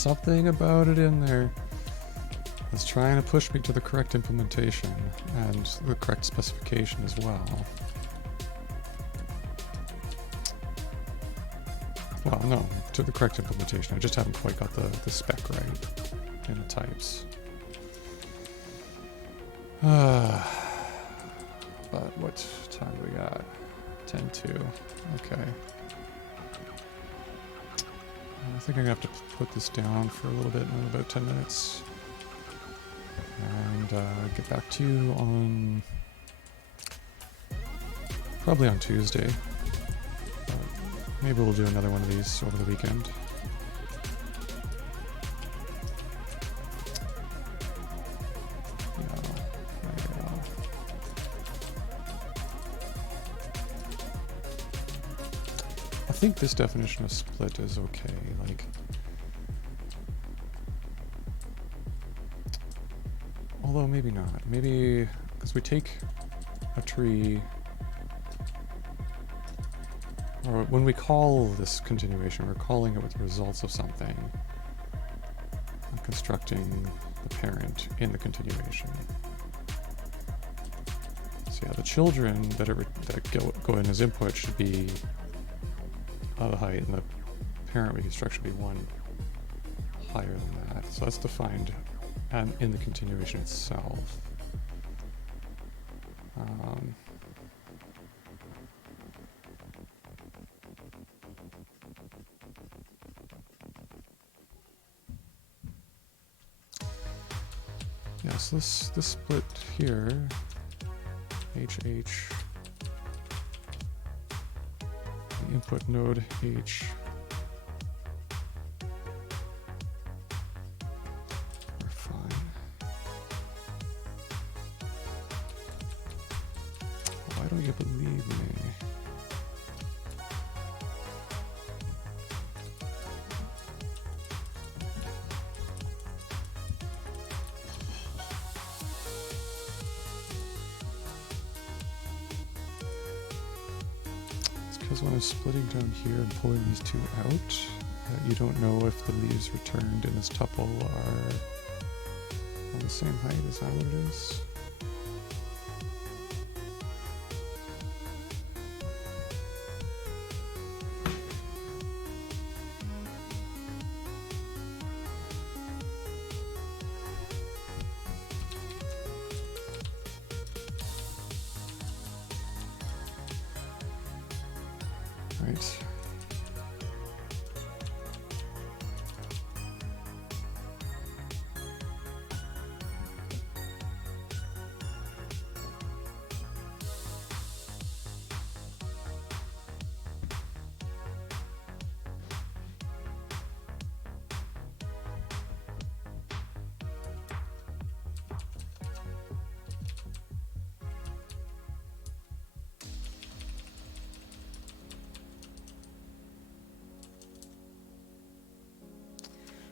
something about it in there that's trying to push me to the correct implementation and the correct specification as well. Well, no, to the correct implementation. I just haven't quite got the spec right in the types. But what time do we got? 10:02. Okay. I think I'm going to have to put this down for a little bit in about 10 minutes. And get back to you on... probably on Tuesday. Maybe we'll do another one of these over the weekend. Yeah, there we go. I think this definition of split is okay. Like, although maybe not. Maybe because we take a tree. Or when we call this continuation, we're calling it with the results of something, and constructing the parent in the continuation. So yeah, the children that go in as input should be the height, and the parent we construct should be one higher than that. So that's defined in the continuation itself. Yeah, so this split here, HH, the input node H, we're fine. Why don't you believe me? Because when I'm splitting down here and pulling these two out, you don't know if the leaves returned in this tuple are on the same height. Is that what it is? Right.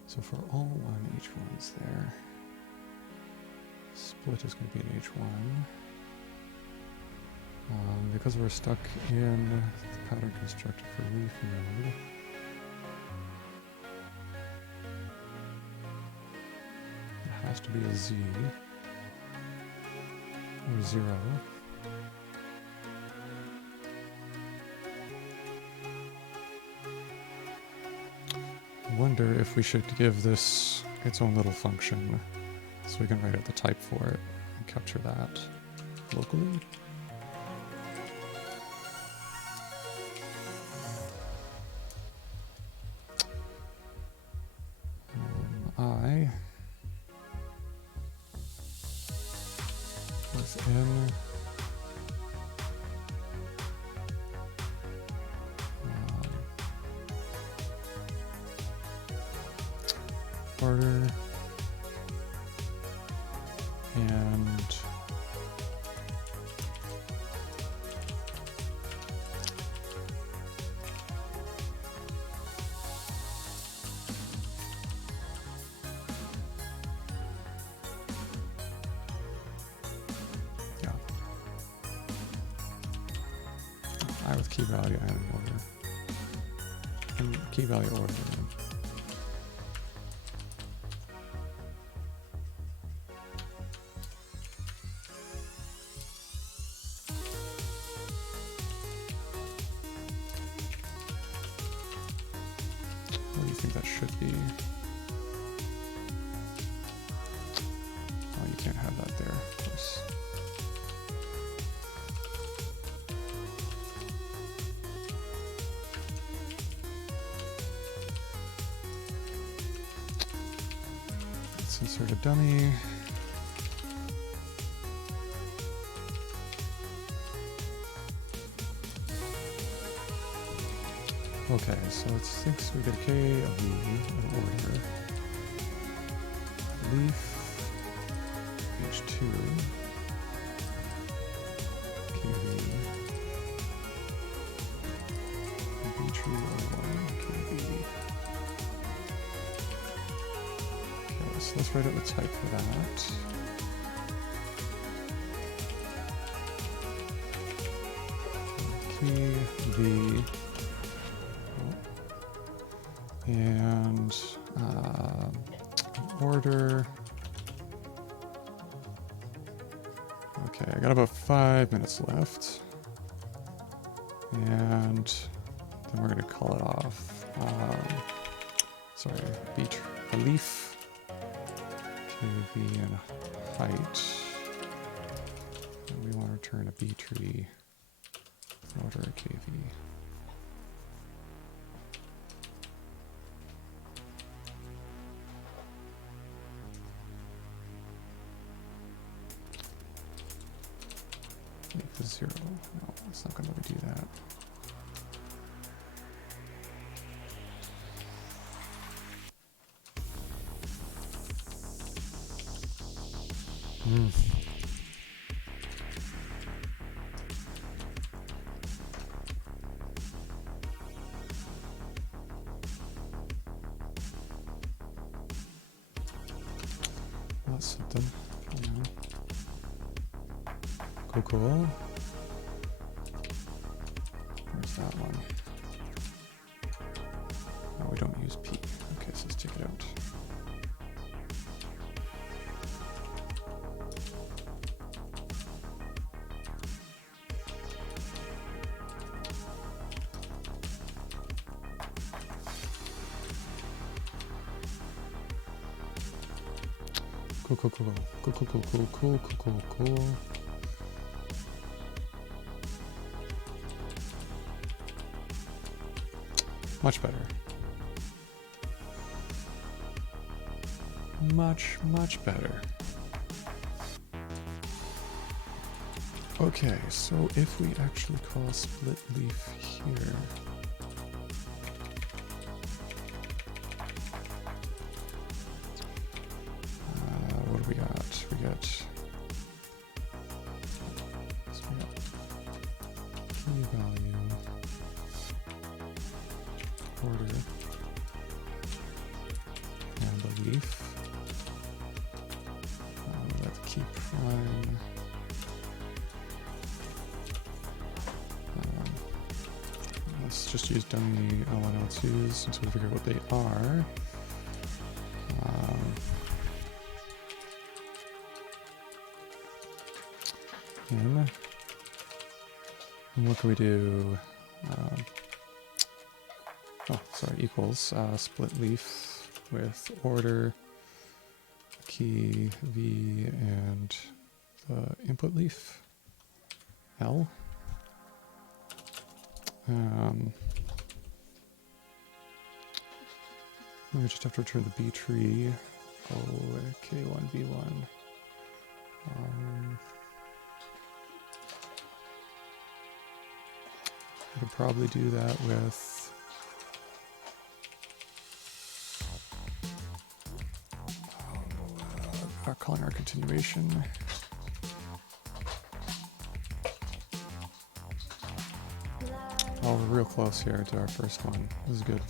So for all one, H1's there. Split is going to be an H1. Because we're stuck in the pattern constructed for leaf node, it has to be a Z or 0. I wonder if we should give this its own little function so we can write out the type for it and capture that locally. I within order and yeah, I with key value and order and key value order. think that should be. Oh, you can't have that there, of course. Let's insert a dummy. Okay, so it thinks we get a K, a V, an order. Leaf, H2, KV, B tree O1, KV. Okay, so let's write out the type for that. Key, V, and order. Okay, I got about 5 minutes left, and then we're going to call it off. Sorry, a leaf, KV, and height. And we want to return a B tree, order a KV. Make this 0. No, it's not going to let me do that. That's something. Yeah. Cool. Where's that one? Oh, we don't use P. Okay, so let's take it out. Cool. Much better. Much better. Okay, so if we actually call split leaf here, what do we got? We got key value, order, and the leaf. Let's keep prime. Let's just use dummy L1, L2s until we figure out what they are. And what can we do? Equals split leaf with order, key V, and the input leaf L. We just have to return the B tree. K1, B1. I could probably do that with calling our continuation. Oh, we're real close here to our first one. This is good.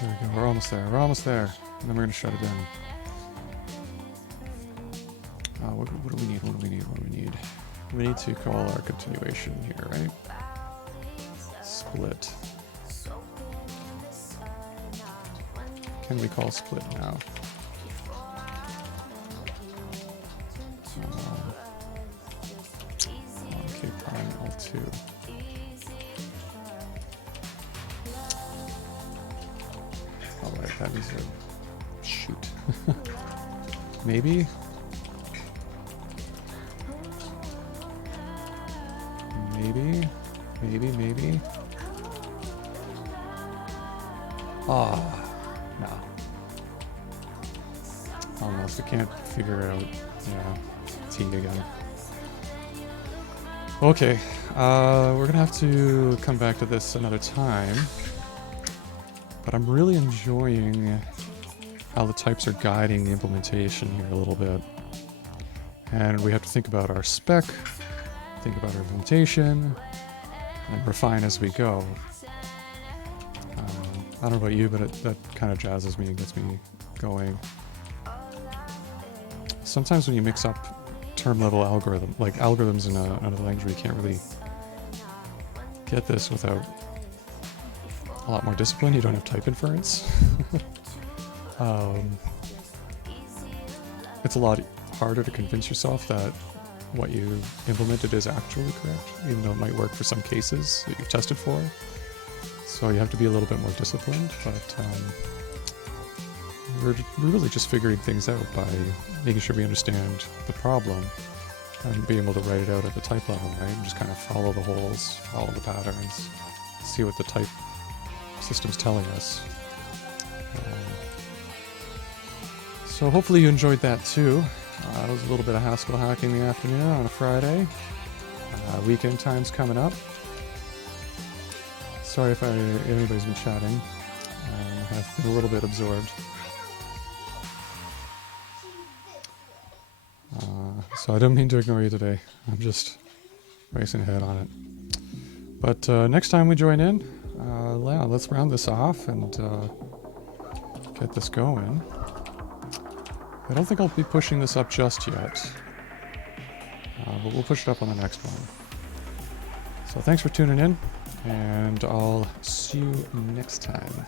There we go. We're almost there. And then we're going to shut it down. What do we need? We need to call our continuation here, right? Split. Can we call split now? K prime L2. Oh wait, that needs to shoot. Maybe? Maybe? Maybe? Ah, no. Almost, I can't figure it out. Yeah, T again. Okay, we're gonna have to come back to this another time. But I'm really enjoying how the types are guiding the implementation here a little bit. And we have to think about our spec, think about our implementation, and refine as we go. I don't know about you, but that kind of jazzes me and gets me going. Sometimes when you mix up term-level algorithms in another language, you can't really get this without a lot more discipline. You don't have type inference. It's a lot harder to convince yourself that what you implemented is actually correct, even though it might work for some cases that you've tested for. So you have to be a little bit more disciplined, but we're really just figuring things out by making sure we understand the problem and be able to write it out at the type level, right? And just kind of follow the holes, follow the patterns, see what the type system's telling us. So hopefully you enjoyed that too. It was a little bit of Haskell hacking in the afternoon on a Friday. Weekend time's coming up. Sorry if anybody's been chatting. I've been a little bit absorbed. So I don't mean to ignore you today. I'm just racing ahead on it. But next time we join in, yeah, let's round this off and get this going. I don't think I'll be pushing this up just yet, but we'll push it up on the next one. So thanks for tuning in, and I'll see you next time.